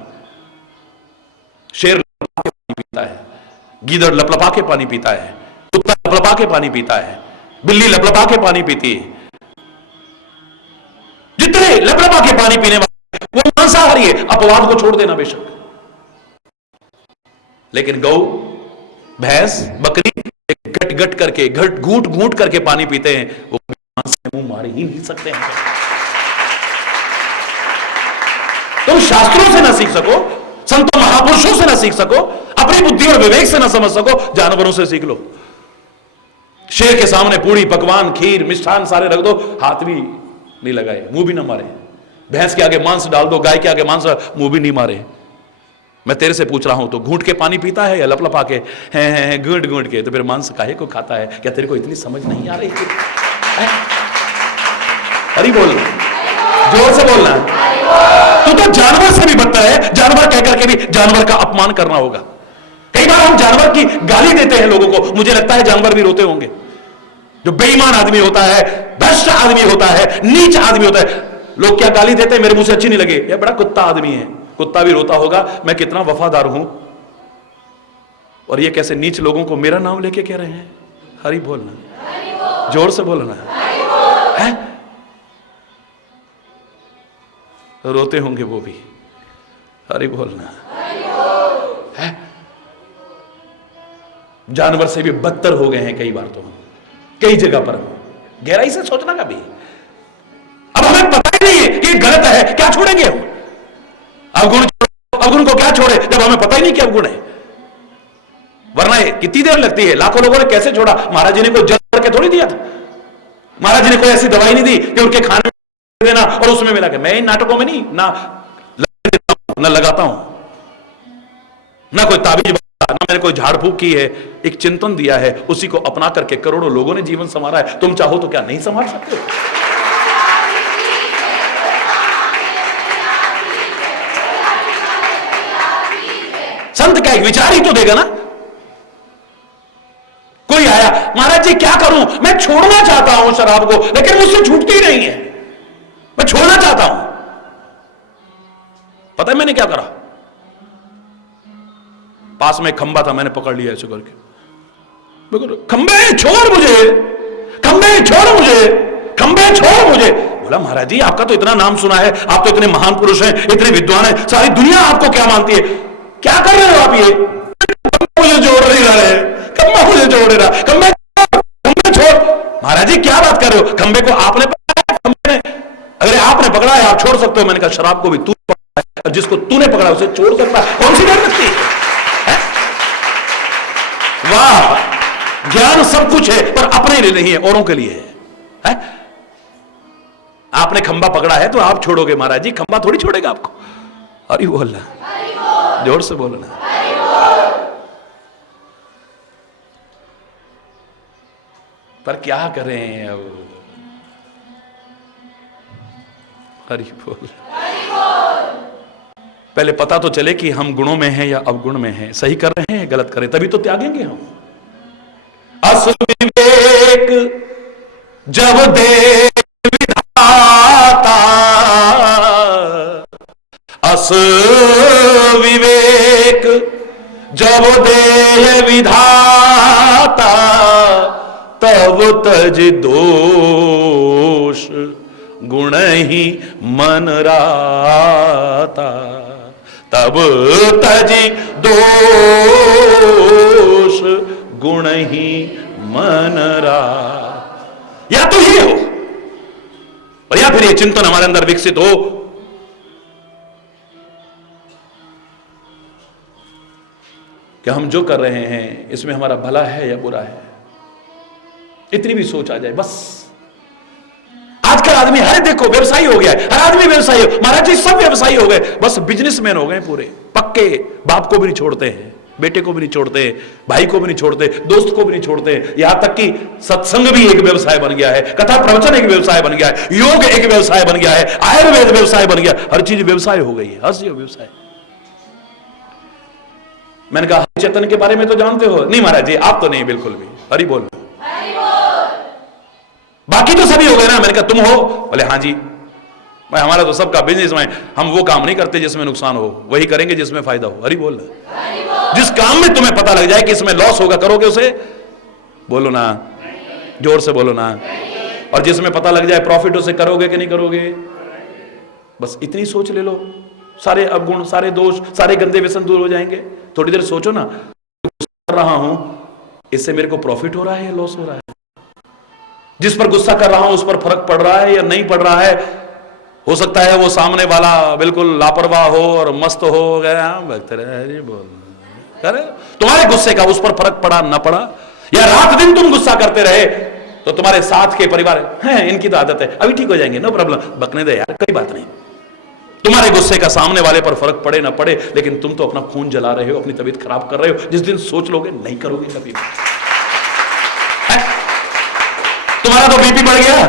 शेर लपलपा के पानी पीता है, गीदड़ लपलपा के पानी पीता है, कुत्ता लपलपा के पानी पीता है, बिल्ली लपलपा के पानी पीती है। जितने लपलपा के पानी पीने वाले वो मांसाहारी है। अपवाद को छोड़ देना बेशक, लेकिन गौ, भैंस, बकरी गट गट करके, घूट घूट करके पानी पीते हैं, वो मांस से मुंह मार ही नहीं सकते हैं। तुम शास्त्रों से ना सीख सको, संतों महापुरुषों से ना सीख सको, अपनी बुद्धि और विवेक से ना समझ सको, जानवरों से सीख लो। शेर के सामने पूरी, पकवान, खीर, मिष्ठान सारे रख दो, हाथ भी नहीं लगाए, मुंह भी ना मारे। भैंस के आगे मांस डाल दो, गाय के आगे मांस, मुंह भी नहीं मारे। मैं तेरे से पूछ रहा हूं, तो घूंट के पानी पीता है या लपलपा के हैं घूंट घूंट के? तो फिर मांस काहे को खाता है? क्या तेरे को इतनी समझ नहीं आ रही है? अरे बोलना, जोर से बोलना। तू तो जानवर से भी बदतर है। जानवर कहकर के भी जानवर का अपमान करना होगा। कई बार हम जानवर की गाली देते हैं लोगों को, मुझे लगता है जानवर भी रोते होंगे। जो बेईमान आदमी होता है, भ्रष्ट आदमी होता है, नीच आदमी होता है, लोग क्या गाली देते हैं, मेरे मुंह से अच्छी नहीं लगे, ये बड़ा कुत्ता आदमी है। कुत्ता भी रोता होगा, मैं कितना वफादार हूं, और ये कैसे नीच लोगों को मेरा नाम लेके कह रहे हैं। हरि बोलना, जोर से बोलना है। रोते होंगे वो भी। हरि बोलना है। जानवर से भी बदतर हो गए हैं कई बार, तो हम कई जगह पर गहराई से सोचना का भी। अब हमें पता ही नहीं है कि गलत है, क्या छोड़ेंगे हम? अवगुण को क्या छोड़े जब हमें पता ही नहीं कि अवगुण है? वरना कितनी देर लगती है? लाखों लोगों ने कैसे छोड़ा? महाराज जी ने कोई जल करके थोड़ी दिया था। महाराज जी ने कोई ऐसी दवाई नहीं दी कि उनके खाने में देना और उसमें मिला के। मैं इन नाटकों में नहीं ना लगाता हूं, ना कोई ताबीज, ना मैंने कोई झाड़ फूक की है। एक चिंतन दिया है, उसी को अपना करके करोड़ों लोगों ने जीवन संवारा है। तुम चाहो तो क्या नहीं संभाल सकते हो? संत का एक विचार ही तो देगा ना। कोई आया, महाराज जी क्या करूं, मैं छोड़ना चाहता हूं शराब को, लेकिन मुझसे छूटती नहीं है, मैं छोड़ना चाहता हूं। पता है मैंने क्या करा? पास में खंबा था, मैंने पकड़ लिया ऐसे करके, खंबे छोड़ मुझे, खंबे छोड़ मुझे, खंबे छोड़ मुझे। बोला महाराज जी आपका तो इतना नाम सुना है, आप तो इतने महान पुरुष हैं, इतने विद्वान हैं, सारी दुनिया आपको क्या मानती है, क्या कर रहे हो आप? ये मुझे जोड़ नहीं रहा है, खंबा मुझे जोड़ नहीं रहा, खंबे छोड़। महाराज जी क्या बात कर रहे हो? खंबे को आपने पकड़ा है, खंबे ने, अगर आपने पकड़ा है आप छोड़ सकते हो। मैंने कहा शराब को भी तू पकड़ा है, और जिसको तूने पकड़ा उसे छोड़ सकता है, कौन सी डर लगती है? वाह, ज्ञान सब कुछ है पर अपने लिए नहीं है, औरों के लिए है। आपने खंबा पकड़ा है तो आप छोड़ोगे? महाराज जी खंबा थोड़ी छोड़ेगा आपको। हरि बोलना, जोर से बोलना। पर क्या करें अब, हरि बोल। पहले पता तो चले कि हम गुणों में हैं या अवगुण में हैं, सही कर रहे हैं गलत करें, तभी तो त्यागेंगे हम। असविवेक जब दे विधाता, असविवेक जब दे विधाता, तब तज दोष गुण ही मन राता, तब तज दोष गुण ही मन राता। या तो ये हो और या फिर ये चिंतन हमारे अंदर विकसित हो कि हम जो कर रहे हैं इसमें हमारा भला है या बुरा है, इतनी भी सोच आ जाए बस। आजकल आदमी हर देखो व्यवसायी हो गया है, हर आदमी व्यवसायी हो, महाराज जी सब व्यवसायी हो गए, बस बिजनेसमैन हो गए पूरे पक्के। बाप को भी नहीं छोड़ते हैं, बेटे को भी नहीं छोड़ते, भाई को भी नहीं छोड़ते, दोस्त को भी नहीं छोड़ते, यहां तक कि सत्संग भी एक व्यवसाय बन गया है, कथा प्रवचन एक व्यवसाय बन गया है, योग एक व्यवसाय बन गया है, आयुर्वेद व्यवसाय बन गया, हर चीज व्यवसाय हो गई है, हर चीज व्यवसाय। मैंने कहा चेतन के बारे में तो जानते हो? नहीं महाराज जी आप तो नहीं, बिल्कुल भी। हरि बोल। बाकी तो सभी हो गए ना। मैंने कहा तुम हो? बोले हाँ जी। भाई हमारा तो सबका बिजनेस में, हम वो काम नहीं करते जिसमें नुकसान हो, वही करेंगे जिसमें फायदा हो। हरि बोल। जिस काम में तुम्हें पता लग जाए कि इसमें लॉस होगा करोगे उसे? बोलो ना, जोर से बोलो ना। और जिसमें पता लग जाए प्रॉफिट उसे करोगे कि नहीं करोगे? बस इतनी सोच ले लो, सारे अवगुण, सारे दोष, सारे गंदे व्यसन दूर हो जाएंगे। थोड़ी देर सोचो ना, कर रहा हूं इससे मेरे को प्रॉफिट हो रहा है या लॉस हो रहा है? जिस पर गुस्सा कर रहा हूं उस पर फर्क पड़ रहा है या नहीं पड़ रहा है? हो सकता है वो सामने वाला बिल्कुल लापरवाह हो और मस्त हो गया, बोल करे तुम्हारे गुस्से का उस पर फर्क पड़ा ना पड़ा, या रात दिन तुम गुस्सा करते रहे तो तुम्हारे साथ के परिवार हैं इनकी तो आदत है, अभी ठीक हो जाएंगे, नो प्रॉब्लम, बकने दे यार, कोई बात नहीं। तुम्हारे गुस्से का सामने वाले पर फर्क पड़े ना पड़े, लेकिन तुम तो अपना खून जला रहे हो, अपनी तबीयत खराब कर रहे हो। जिस दिन सोच लोगे नहीं करोगे कभी। तुम्हारा तो बीपी बढ़ गया,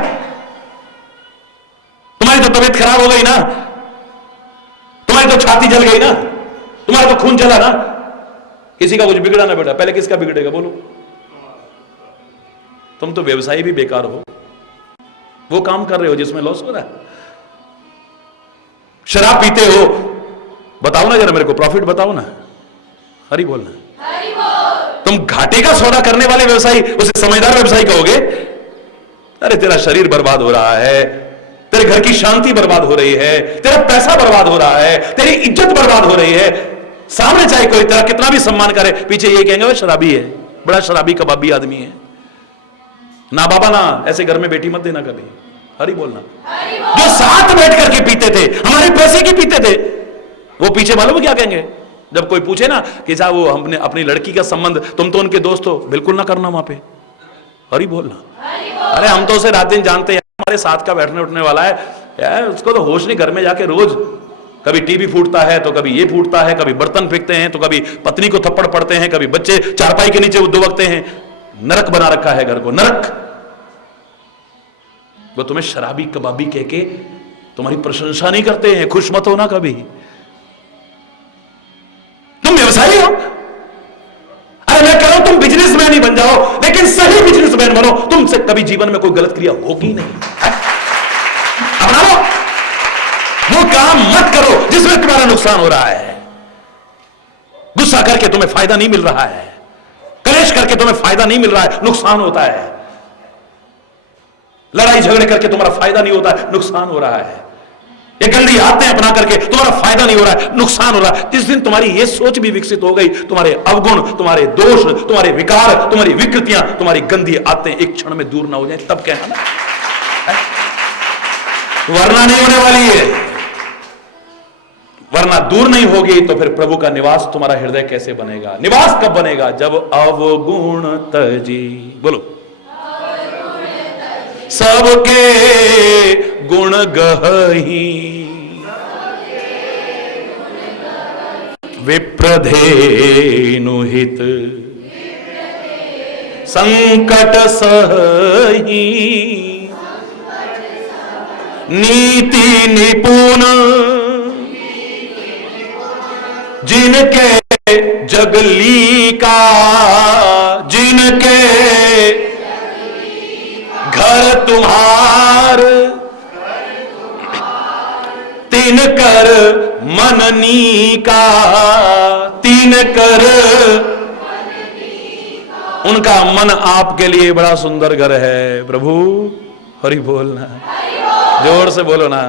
तुम्हारी तो तबीयत खराब हो गई ना, तुम्हारी तो छाती जल गई ना, तुम्हारा तो खून जला ना। किसी का कुछ बिगड़ा ना बेटा, पहले किसका बिगड़ेगा बोलो? तुम तो व्यवसायी भी बेकार हो, वो काम कर रहे हो जिसमें लॉस हो रहा है। शराब पीते हो, बताओ ना जरा मेरे को, प्रॉफिट बताओ ना। हरि बोलना। तुम घाटे का सौदा करने वाले व्यवसायी उसे समझदार व्यवसायी कहोगे? अरे तेरा शरीर बर्बाद हो रहा है, तेरे घर की शांति बर्बाद हो रही है, तेरा पैसा बर्बाद हो रहा है, तेरी इज्जत बर्बाद हो रही है। सामने चाहे कोई तेरा कितना भी सम्मान करे, पीछे ये कहेंगे वो शराबी है, बड़ा शराबी कबाबी आदमी है। ना बाबा ना, ऐसे घर में बेटी मत देना कभी। हरि बोलना। जो साथ बैठ करके पीते थे, हमारे पैसे की पीते थे, वो पीछे मालूम क्या कहेंगे? जब कोई पूछे ना कि साहब वो हमने अपनी लड़की का संबंध, तुम तो उनके दोस्त हो, बिल्कुल ना करना वहां पे। हरि बोलना। अरे हम तो उसे रात दिन जानते हैं, हमारे साथ का बैठने उठने वाला है यार, उसको तो होश नहीं। घर में जाके रोज कभी टीवी फूटता है तो कभी ये फूटता है, कभी बर्तन फेंकते हैं तो कभी पत्नी को थप्पड़ पड़ते हैं, कभी बच्चे चारपाई के नीचे दुबकते हैं। नरक बना रखा है घर को, नरक। वो तुम्हें शराबी कबाबी कह के तुम्हारी प्रशंसा नहीं करते हैं, खुश मत होना कभी। तुम व्यवसायी हो, अरे मैं कह रहा हूं तुम बिजनेसमैन ही बन जाओ, लेकिन सही बिजनेसमैन बनो। तुमसे कभी जीवन में कोई गलत क्रिया होगी नहीं। अपना लो, वो काम मत करो जिसमें तुम्हारा नुकसान हो रहा है। गुस्सा करके तुम्हें फायदा नहीं मिल रहा है, कलेश करके तुम्हें फायदा नहीं मिल रहा है, नुकसान होता है। लड़ाई झगड़े करके तुम्हारा फायदा नहीं होता है, नुकसान हो रहा है। ये गंदी आदतें अपना करके तुम्हारा फायदा नहीं हो रहा है, नुकसान हो रहा है। जिस दिन तुम्हारी ये सोच भी विकसित हो गई, तुम्हारे अवगुण, तुम्हारे दोष, तुम्हारे विकार, तुम्हारी विकृतियां, तुम्हारी गंदी आदतें एक क्षण में दूर ना हो जाए, तब कहना ना, वरना नहीं होने वाली है। वरना दूर नहीं होगी तो फिर प्रभु का निवास तुम्हारा हृदय कैसे बनेगा? निवास कब बनेगा? जब अवगुण तजी, बोलो, सबके गुण गही, विप्रधेनु हित संकट सही, नीति निपुण जिनके जगली का, जिनके घर तुम्हार, तीन कर मननी का, तीन कर। उनका मन आपके लिए बड़ा सुंदर घर है। प्रभु हरि बोलना, जोर से बोलो ना।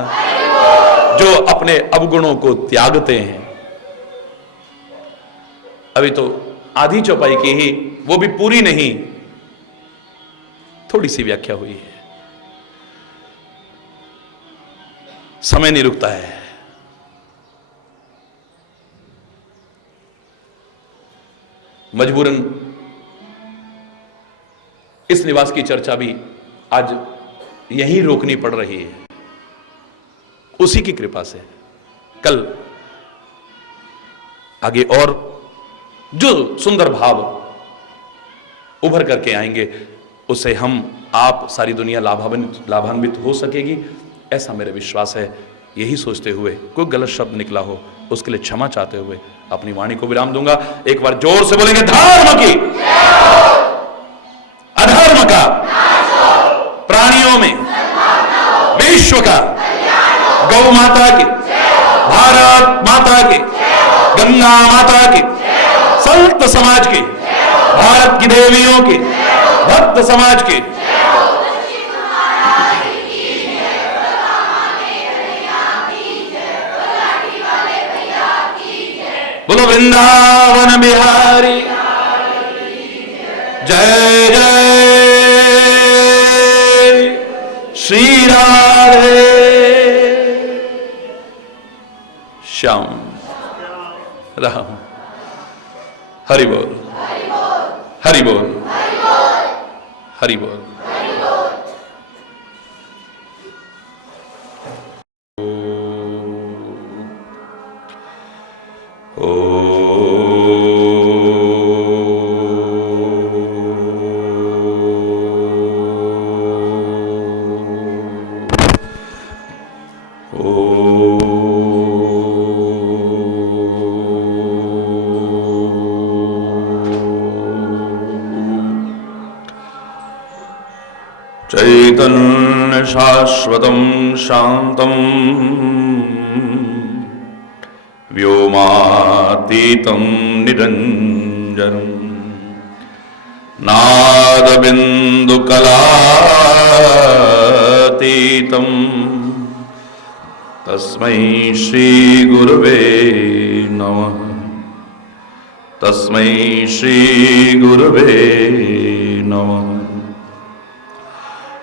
जो अपने अवगुणों को त्यागते हैं, अभी तो आधी चौपाई की ही, वो भी पूरी नहीं, थोड़ी सी व्याख्या हुई है। समय नहीं रुकता है। मजबूरन इस निवास की चर्चा भी आज यहीं रोकनी पड़ रही है, उसी की कृपा से। कल आगे और जो सुंदर भाव उभर करके आएंगे, उससे हम आप सारी दुनिया लाभान्वित हो सकेगी, ऐसा मेरा विश्वास है। यही सोचते हुए कोई गलत शब्द निकला हो उसके लिए क्षमा चाहते हुए अपनी वाणी को विराम दूंगा। एक बार जोर से बोलेंगे, धर्म की, अधर्म का, प्राणियों में, विश्व का, गौ माता की, भारत माता की, गंगा माता की, संत समाज की, भारत की देवियों की, भक्त समाज की, बोलो वृंदावन बिहारी, जय जय श्री राधे श्याम राम। हरि बोल, हरि बोल, हरि बोल। चैतन्य शाश्वतं शांतं व्योमातीतं निरंजनं नादबिन्दुकलातीतं तस्मै श्री गुरुवे नमः, तस्मै श्री गुरुवे नमः।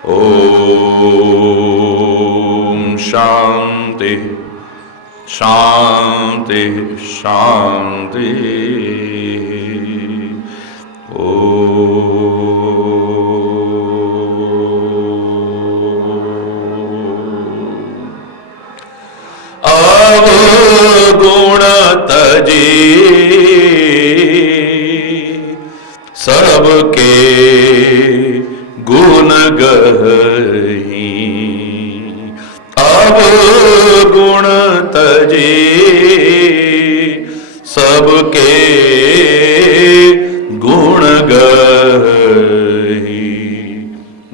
ओम शांति शांति शांति। अवगुण तजे सबके गुण गही, अब गुण तजे सबके गुण गही,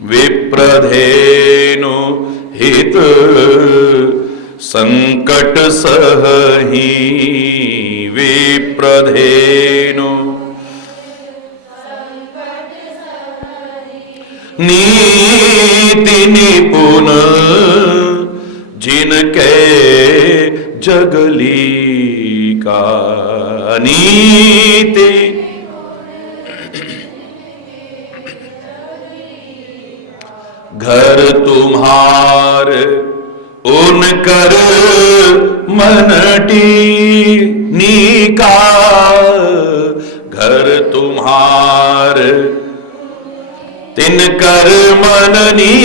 विप्रधेनु हित संकट सही, विप्रधेनु नीति निपुण जिनके जगली का, नीति घर तुम्हार उनकर मनटी नीका, घर तुम्हार तिनकर मननी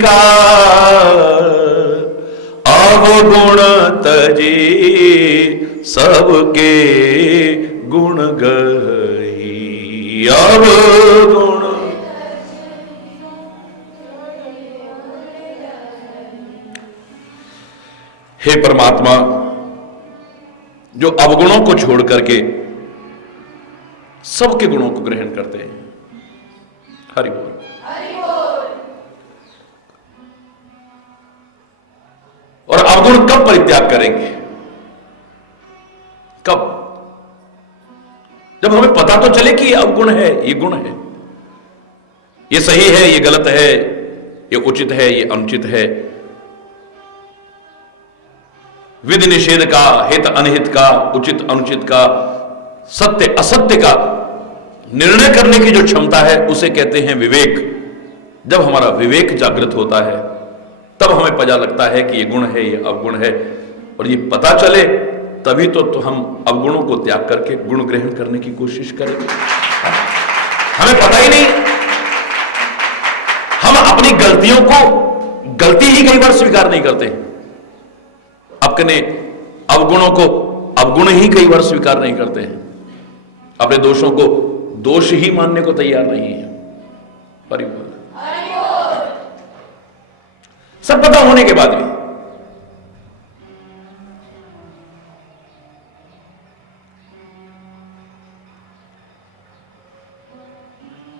का, अवगुण तजी सबके गुण गही, अवगुण। हे परमात्मा, जो अवगुणों को छोड़ करके सबके गुणों को ग्रहण करते हैं, हरि बोल। और अवगुण कब परित्याग करेंगे? कब? जब हमें पता तो चले कि ये अवगुण है, ये गुण है, ये सही है, ये गलत है, ये उचित है, ये अनुचित है, विधि निषेध का, हित अनहित का, उचित अनुचित का, सत्य असत्य का निर्णय करने की जो क्षमता है उसे कहते हैं विवेक। जब हमारा विवेक जागृत होता है तब हमें पता लगता है कि ये गुण है, ये अवगुण है, और ये पता चले तभी तो हम अवगुणों को त्याग करके गुण ग्रहण करने की कोशिश करेंगे। हमें पता ही नहीं, हम अपनी गलतियों को गलती ही कई बार स्वीकार नहीं करते, अपने अवगुणों को अवगुण ही कई बार स्वीकार नहीं करते हैं, अपने दोषों को दोष ही मानने को तैयार नहीं है। परिपूर्ण सब पता होने के बाद भी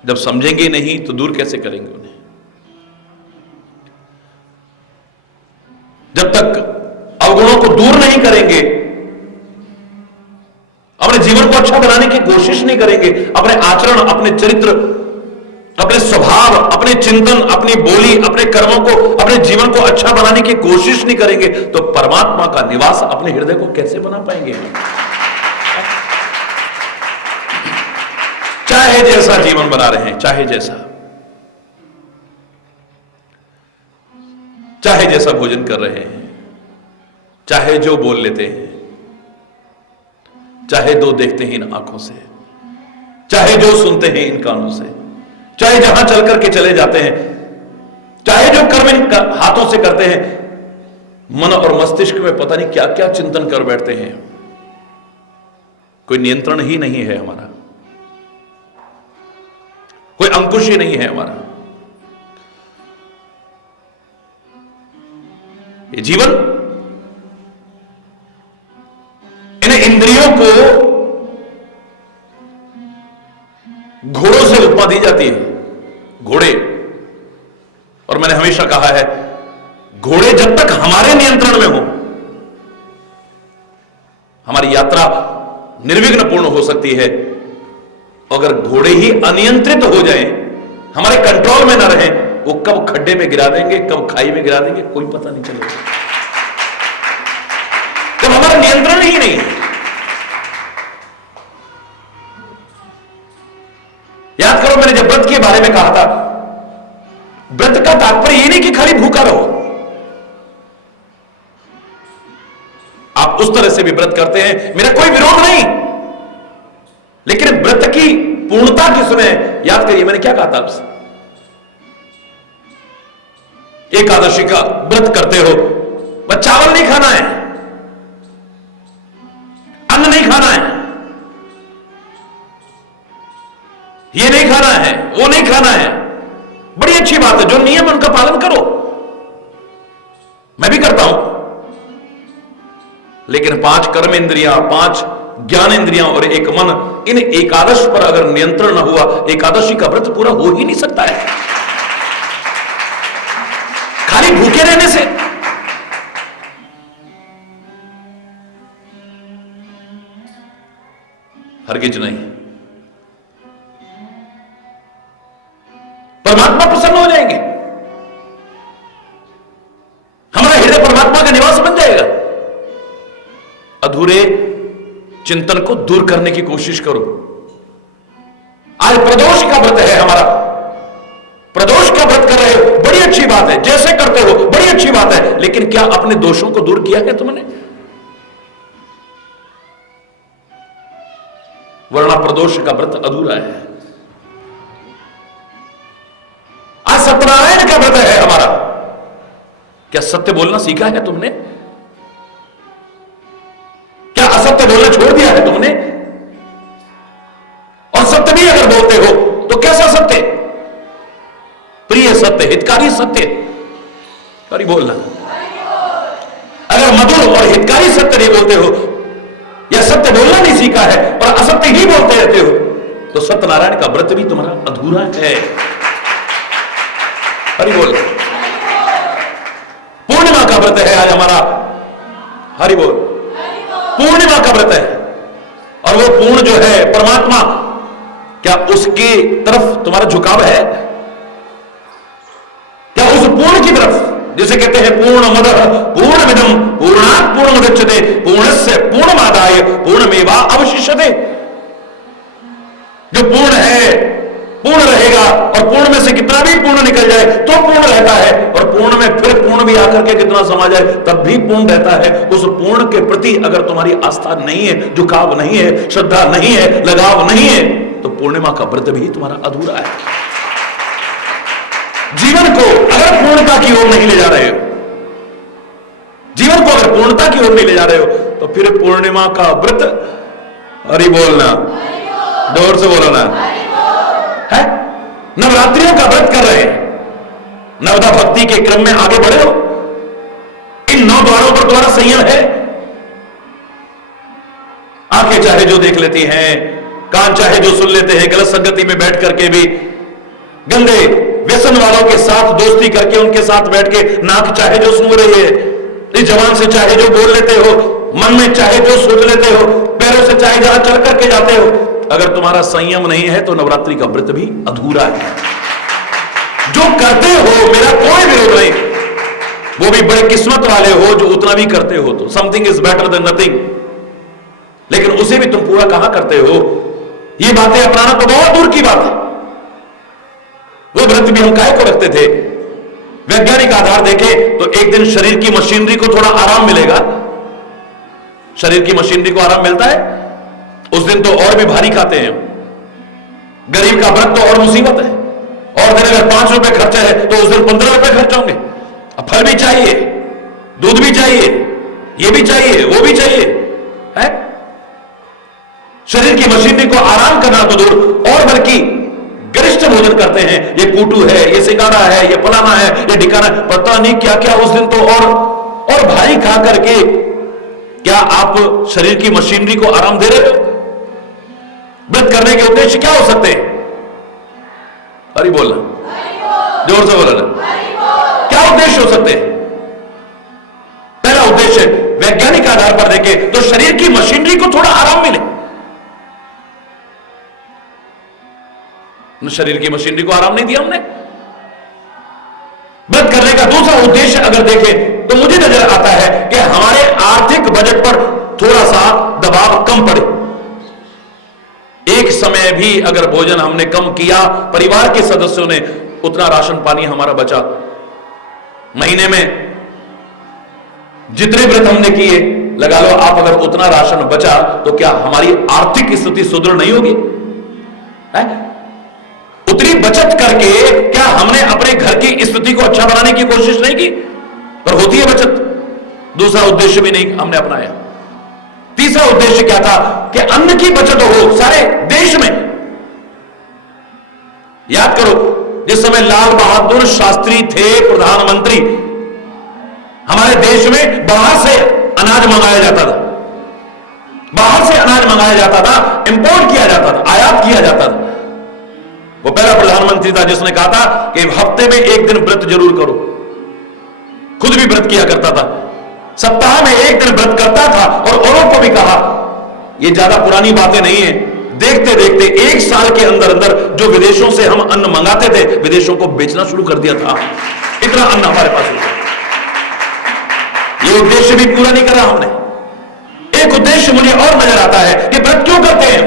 जब समझेंगे नहीं तो दूर कैसे करेंगे उन्हें? जब तक अवगुणों को दूर नहीं करेंगे, अपने जीवन को अच्छा बनाने की कोशिश नहीं करेंगे, अपने आचरण, अपने चरित्र, अपने स्वभाव, अपने चिंतन, अपनी बोली, अपने कर्मों को, अपने जीवन को अच्छा बनाने की कोशिश नहीं करेंगे, तो परमात्मा का निवास अपने हृदय को कैसे बना पाएंगे? चाहे जैसा जीवन बना रहे हैं, चाहे जैसा भोजन कर रहे हैं, चाहे जो बोल लेते हैं, चाहे जो देखते हैं इन आंखों से, चाहे जो सुनते हैं इन कानों से, चाहे जहां चल करके चले जाते हैं, चाहे जो कर्म इन हाथों से करते हैं, मन और मस्तिष्क में पता नहीं क्या क्या चिंतन कर बैठते हैं, कोई नियंत्रण ही नहीं है हमारा, कोई अंकुश ही नहीं है हमारा। ये जीवन इन इंद्रियों को घोड़ों से उपमा दी जाती है, घोड़े। और मैंने हमेशा कहा है, घोड़े जब तक हमारे नियंत्रण में हो, हमारी यात्रा निर्विघ्न पूर्ण हो सकती है। अगर घोड़े ही अनियंत्रित हो जाएं, हमारे कंट्रोल में ना रहें, वो कब खड्डे में गिरा देंगे, कब खाई में गिरा देंगे, कोई पता नहीं चलेगा। जब हमारा नियंत्रण ही नहीं है। याद करो, मैंने जब व्रत के बारे में कहा था, व्रत का तात्पर्य ये नहीं कि खाली भूखा रहो। आप उस तरह से भी व्रत करते हैं, मेरा कोई विरोध नहीं, लेकिन व्रत की पूर्णता किसमें है? याद करिए, मैंने क्या कहा था आपसे, एकादशी का व्रत करते हो, बस चावल नहीं खाना है, अन्न नहीं खाना है, ये नहीं खाना है, वो नहीं खाना है, बड़ी अच्छी बात है, जो नियम उनका पालन करो, मैं भी करता हूं। लेकिन 5 कर्म इंद्रियां, 5 ज्ञान इंद्रियां और एक मन, इन एकादश पर अगर नियंत्रण न हुआ, एकादशी का व्रत पूरा हो ही नहीं सकता है। खाली भूखे रहने से हरगिज नहीं। परमात्मा प्रसन्न हो जाएंगे, हमारा हृदय परमात्मा का निवास बन जाएगा। अधूरे चिंतन को दूर करने की कोशिश करो। आज प्रदोष का व्रत है हमारा, प्रदोष का व्रत कर रहे हो, बड़ी अच्छी बात है, जैसे करते हो बड़ी अच्छी बात है, लेकिन क्या अपने दोषों को दूर किया है तुमने? वरना प्रदोष का व्रत अधूरा है। आज सत्यनारायण का व्रत है हमारा, क्या सत्य बोलना सीखा है तुमने? तो कैसा सत्य? प्रिय सत्य, हितकारी सत्य। अरे बोलना, अगर मधुर और हितकारी सत्य नहीं बोलते हो या सत्य बोलना नहीं सीखा है और असत्य ही बोलते रहते हो तो सत्यनारायण का व्रत भी तुम्हारा अधूरा है। हरि बोल। पूर्णिमा का व्रत है आज हमारा, हरि बोल। पूर्णिमा का व्रत है और वो पूर्ण जो है परमात्मा, क्या उसकी तरफ तुम्हारा झुकाव है? क्या उस पूर्ण की तरफ, जिसे कहते हैं पूर्णमदः पूर्णमिदं पूर्णात् पूर्णमुदच्यते पूर्णस्य पूर्णमादाय पूर्णमेवा अवशिष्यते, जो पूर्ण है पूर्ण रहेगा और पूर्ण में से कितना भी पूर्ण निकल जाए तो पूर्ण रहता है, और पूर्ण में फिर पूर्ण भी आकर के कितना समा जाए तब भी पूर्ण रहता है। उस पूर्ण के प्रति अगर तुम्हारी आस्था नहीं है, झुकाव नहीं है, श्रद्धा नहीं है, लगाव नहीं है, तो पूर्णिमा का व्रत भी तुम्हारा अधूरा है। जीवन को अगर पूर्णता की ओर नहीं ले जा रहे हो, जीवन को अगर पूर्णता की ओर नहीं ले जा रहे हो, तो फिर पूर्णिमा का व्रत, हरि बोलना, जोर से बोलो ना, है? नवरात्रियों का व्रत कर रहे हैं, नवदा भक्ति के क्रम में आगे बढ़े हो, इन 9 द्वारों पर तुम्हारा संयम है। आंखें चाहे जो देख लेती हैं, कान चाहे जो सुन लेते हैं, गलत संगति में बैठ करके भी, गंदे व्यसन वालों के साथ दोस्ती करके उनके साथ बैठ के नाक चाहे जो सूंघ रही है, इस जबान से चाहे जो बोल लेते हो, मन में चाहे जो सोच लेते हो, पैरों से चाहे जहां चल करके जाते हो, अगर तुम्हारा संयम नहीं है तो नवरात्रि का व्रत भी अधूरा है। जो करते हो मेरा कोई विरोध नहीं, वो भी बड़े किस्मत वाले हो जो उतना भी करते हो, तो something is better than nothing, लेकिन उसे भी तुम पूरा कहां करते हो? ये बातें अपनाना तो बहुत दूर की बात है। वो व्रत भी हम काहे को रखते थे? वैज्ञानिक आधार देखें तो एक दिन शरीर की मशीनरी को थोड़ा आराम मिलेगा, शरीर की मशीनरी को आराम मिलता है, उस दिन तो और भी भारी खाते हैं। गरीब का व्रत तो और मुसीबत है, और दिन अगर 5 रुपए खर्चा है तो उस दिन 15 रुपए खर्च होंगे। अब फल भी चाहिए, दूध भी चाहिए, ये भी चाहिए, वो भी चाहिए, है? शरीर की मशीनरी को आराम करना तो दूर, और बल्कि गरिष्ठ भोजन करते हैं। ये कूटू है, ये सिंगाड़ा है, ये फलाना है, ये ढिकाना, पता नहीं क्या क्या उस दिन तो और भारी खा करके क्या आप शरीर की मशीनरी को आराम दे रहे हो? व्रत करने के उद्देश्य क्या हो सकते हैं? हरि बोलना, जोर से बोलना, क्या उद्देश्य हो सकते हैं? पहला उद्देश्य वैज्ञानिक आधार पर देखें तो शरीर की मशीनरी को थोड़ा आराम मिले। शरीर की मशीनरी को आराम नहीं दिया हमने। व्रत करने का दूसरा उद्देश्य अगर देखें तो मुझे नजर आता है कि हमारे आर्थिक बजट पर थोड़ा सा दबाव कम पड़े। एक समय भी अगर भोजन हमने कम किया, परिवार के सदस्यों ने, उतना राशन पानी हमारा बचा। महीने में जितने व्रत हमने किए, लगा लो आप, अगर उतना राशन बचा तो क्या हमारी आर्थिक स्थिति सुदृढ़ नहीं होगी? उतनी बचत करके क्या हमने अपने घर की स्थिति को अच्छा बनाने की कोशिश नहीं की? पर होती है बचत। दूसरा उद्देश्य भी नहीं हमने अपनाया। तीसरा उद्देश्य क्या था कि अन्न की बचत हो सारे देश में। याद करो, जिस समय लाल बहादुर शास्त्री थे प्रधानमंत्री, हमारे देश में बाहर से अनाज मंगाया जाता था, बाहर से अनाज मंगाया जाता था, इंपोर्ट किया जाता था, आयात किया जाता था। वो पहला प्रधानमंत्री था जिसने कहा था कि हफ्ते में एक दिन व्रत जरूर करो। खुद भी व्रत किया करता था, सप्ताह में एक दिन व्रत करता था, और औरों को भी कहा। ये ज्यादा पुरानी बातें नहीं है, देखते देखते 1 साल के अंदर अंदर जो विदेशों से हम अन्न मंगाते थे, विदेशों को बेचना शुरू कर दिया था। इतना अन्न हमारे पास होता। ये उद्देश्य भी पूरा नहीं करा हमने। एक उद्देश्य मुझे और नजर आता है कि व्रत क्यों करते हैं।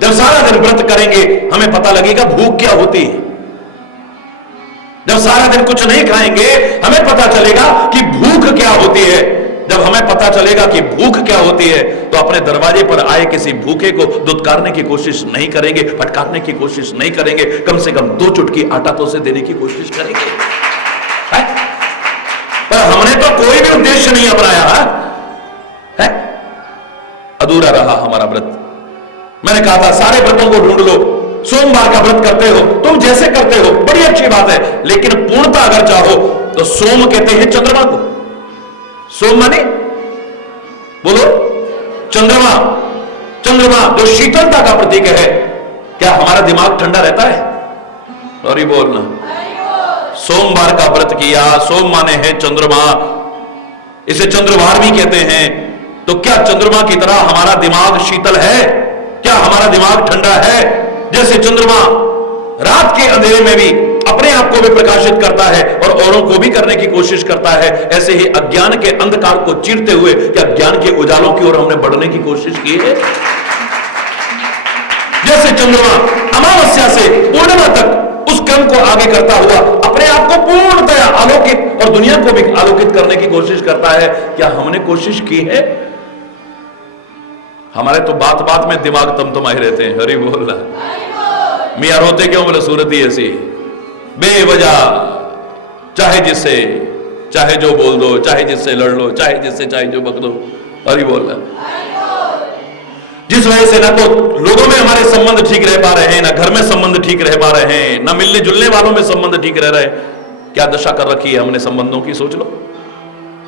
जब सारा दिन व्रत करेंगे हमें पता लगेगा भूख क्या होती है। जब सारा दिन कुछ नहीं खाएंगे हमें पता चलेगा कि भूख क्या होती है। जब हमें पता चलेगा कि भूख क्या होती है तो अपने दरवाजे पर आए किसी भूखे को दुत्कारने की कोशिश नहीं करेंगे, फटकारने की कोशिश नहीं करेंगे, कम से कम 2 चुटकी आटा तो उसे देने की कोशिश करेंगे। पर हमने तो कोई भी उद्देश्य नहीं अपनाया है। अधूरा रहा हमारा व्रत। मैंने कहा था सारे व्रतों को ढूंढ लो, सोमवार का व्रत करते हो, तुम जैसे करते हो बड़ी अच्छी बात है, लेकिन पूर्णता अगर चाहो तो सोम कहते हैं चंद्रमा को। सोम माने बोलो चंद्रमा, चंद्रमा जो शीतलता का प्रतीक है। क्या हमारा दिमाग ठंडा रहता है? और ही बोलना, सोमवार का व्रत किया, सोम माने है चंद्रमा, इसे चंद्रवार भी कहते हैं। तो क्या चंद्रमा की तरह हमारा दिमाग शीतल है? क्या हमारा दिमाग ठंडा है? जैसे चंद्रमा रात के अंधेरे में भी अपने आप को भी प्रकाशित करता है और औरों को भी करने की कोशिश करता है, ऐसे ही अज्ञान के अंधकार को चीरते हुए क्या ज्ञान के उजालों की ओर हमने बढ़ने की कोशिश की है? जैसे चंद्रमा अमावस्या से पूर्णिमा तक उस क्रम को आगे करता हुआ अपने आप को पूर्णतया आलोकित और दुनिया को भी आलोकित करने की कोशिश करता है, क्या हमने कोशिश की है? हमारे तो बात बात में दिमाग तमतमाए रहते हैं। हरि बोल रहा, मियां रोते क्यों? बोले सूरत ही ऐसी बेवजह, चाहे जिससे चाहे जो बोल दो, चाहे जिससे लड़ लो, चाहे जिससे चाहे जो बक दो। हरि बोल रहा, जिस वजह से ना तो लोगों में हमारे संबंध ठीक रह पा रहे हैं, ना घर में संबंध ठीक रह पा रहे हैं, ना मिलने जुलने वालों में संबंध ठीक रह रहे। क्या दशा कर रखी है हमने संबंधों की, सोच लो।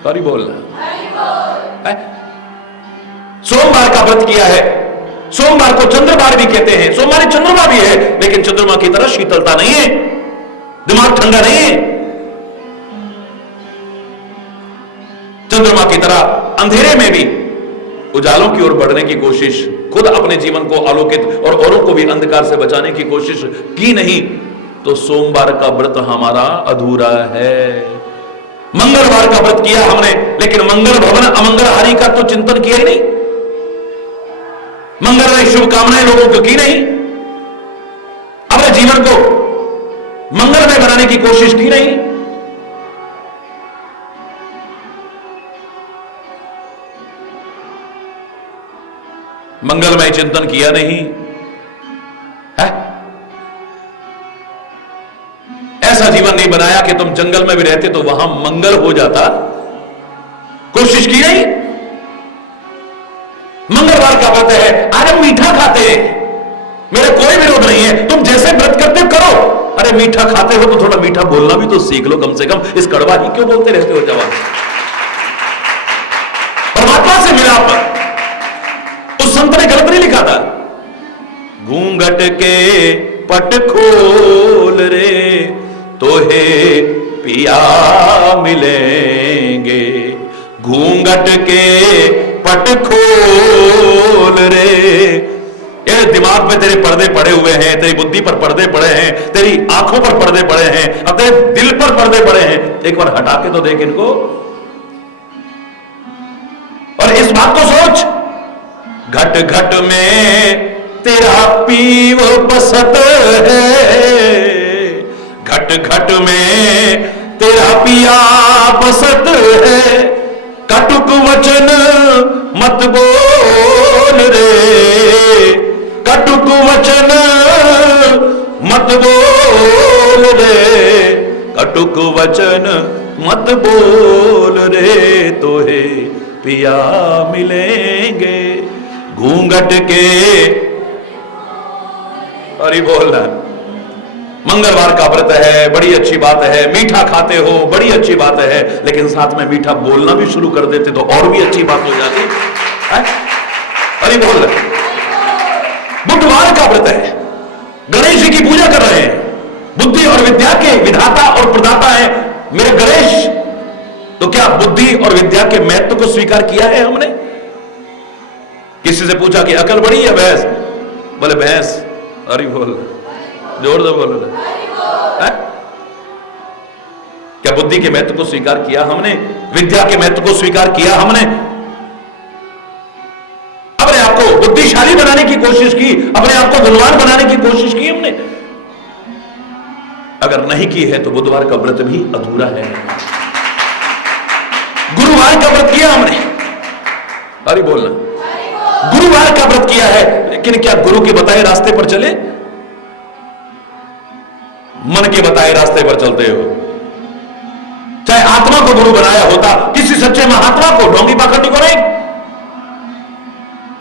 हरि बोल रहा, सोमवार का व्रत किया है, सोमवार को चंद्रवार भी कहते हैं, सोमवार चंद्रमा भी है, लेकिन चंद्रमा की तरह शीतलता नहीं है, दिमाग ठंडा नहीं है। चंद्रमा की तरह अंधेरे में भी उजालों की ओर बढ़ने की कोशिश, खुद अपने जीवन को आलोकित और औरों को भी अंधकार से बचाने की कोशिश की नहीं, तो सोमवार का व्रत हमारा अधूरा है। मंगलवार का व्रत किया हमने, लेकिन मंगल भवन अमंगलहारी का तो चिंतन किया ही नहीं, मंगलमय शुभकामनाएं लोगों को की नहीं, अपने जीवन को मंगलमय बनाने की कोशिश की नहीं। मंगलमय चिंतन किया नहीं है? ऐसा जीवन नहीं बनाया कि तुम जंगल में भी रहते तो वहां मंगल हो जाता, कोशिश की नहीं। मंगलवार का व्रत है, आज हम मीठा खाते हैं, मेरा कोई विरोध नहीं है, तुम जैसे व्रत करते हो करो। अरे मीठा खाते हो तो थोड़ा मीठा बोलना भी तो सीख लो कम से कम, इस कड़वा ही क्यों बोलते रहते हो जवान? परमात्मा से मिलाप, उस संत ने गलत नहीं लिखा था, घूंघट के पट खोल रे तोहे पिया मिलेंगे, घूंघट के पट खोल रे। ये दिमाग पे तेरे पर्दे पड़े हुए हैं, तेरी बुद्धि पर पर्दे पड़े हैं, तेरी आंखों पर पर्दे पड़े हैं, अब तेरे दिल पर पर्दे पड़े हैं, एक बार हटा के तो देख इनको और इस बात को सोच, घट घट में तेरा पीव बसत है, घट घट में तेरा पिया बसत है, कटुक वचन मत बोल रे, कटुक वचन मत बोल रे, कटुक वचन मत बोल रे, तोहे पिया मिलेंगे घूंघट के। अरे बोल रहा, मंगलवार का व्रत है, बड़ी अच्छी बात है, मीठा खाते हो, बड़ी अच्छी बात है, लेकिन साथ में मीठा बोलना भी शुरू कर देते तो और भी अच्छी बात हो जाती है। अरे बोल रहे, बुधवार का व्रत है, गणेश जी की पूजा कर रहे हैं, बुद्धि और विद्या के विधाता और प्रदाता है मेरे गणेश, तो क्या बुद्धि और विद्या के महत्व को स्वीकार किया है हमने? किसी से पूछा कि अकल बड़ी है भैंस, बोले भैंस। अरे बोल, जोर दो बोल रहे, क्या बुद्धि के महत्व को स्वीकार किया हमने? विद्या के महत्व को स्वीकार किया हमने? अपने आप को बुद्धिशाली बनाने की कोशिश की, अपने आप को गुणवान बनाने की कोशिश की हमने? अगर नहीं की है तो बुधवार का व्रत भी अधूरा है। गुरुवार का व्रत किया हमने, अरे बोलना, गुरुवार का व्रत किया है, लेकिन क्या गुरु के बताए रास्ते पर चले? मन के बताए रास्ते पर चलते हो। चाहे आत्मा को गुरु बनाया होता, किसी सच्चे महात्मा को ढोंगी पाखंडी को नहीं,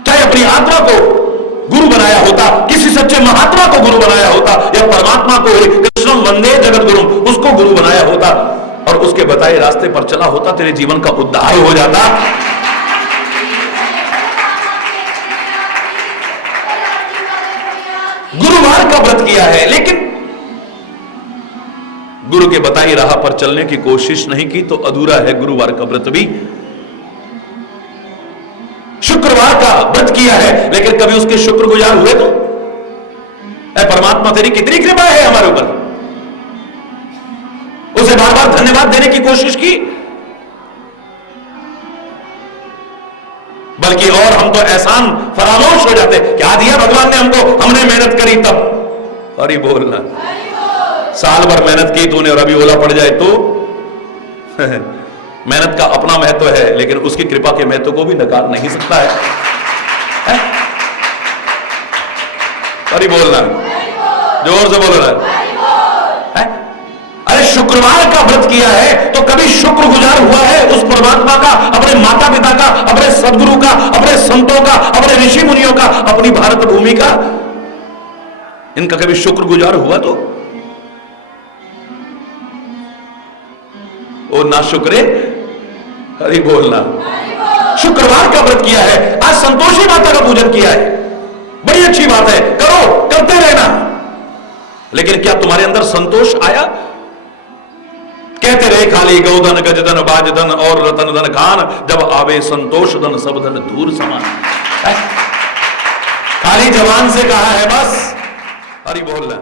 चाहे अपनी आत्मा को गुरु बनाया होता, किसी सच्चे महात्मा को गुरु बनाया होता, या परमात्मा को ही कृष्णम वंदे जगत गुरु, उसको गुरु बनाया होता और उसके बताए रास्ते पर चला होता, तेरे जीवन का उद्धार हो जाता। गुरुवार का व्रत किया है लेकिन गुरु के बताई राह पर चलने की कोशिश नहीं की तो अधूरा है गुरुवार का व्रत भी। शुक्रवार का व्रत किया है लेकिन कभी उसके शुक्रगुजार हुए तो? ऐ परमात्मा तेरी कितनी कृपा है हमारे ऊपर, उसे बार बार धन्यवाद देने की कोशिश की, बल्कि और हम तो एहसान फरामोश हो जाते, क्या दिया भगवान ने हमको, हमने मेहनत करी तब। अरे बोलना, साल भर मेहनत की तूने और अभी ओला पड़ जाए तो मेहनत का अपना महत्व है लेकिन उसकी कृपा के महत्व को भी नकार नहीं सकता है? अरे बोलना, जोर से बोलना है? अरे शुक्रवार का व्रत किया है तो कभी शुक्रगुजार हुआ है उस परमात्मा का, अपने माता पिता का, अपने सदगुरु का, अपने संतों का, अपने ऋषि मुनियों का, अपनी भारत भूमि का, इनका कभी शुक्रगुजार हुआ तो? ओ ना शुक्रे, हरि बोलना। शुक्रवार का व्रत किया है, आज संतोषी माता का पूजन किया है, बड़ी अच्छी बात है, करो, करते रहना, लेकिन क्या तुम्हारे अंदर संतोष आया? कहते रहे खाली गौधन गजधन बाजधन और रतन धन खान, जब आवे संतोष धन सब धन दूर समान। खाली जवान से कहा है बस, हरि बोलना।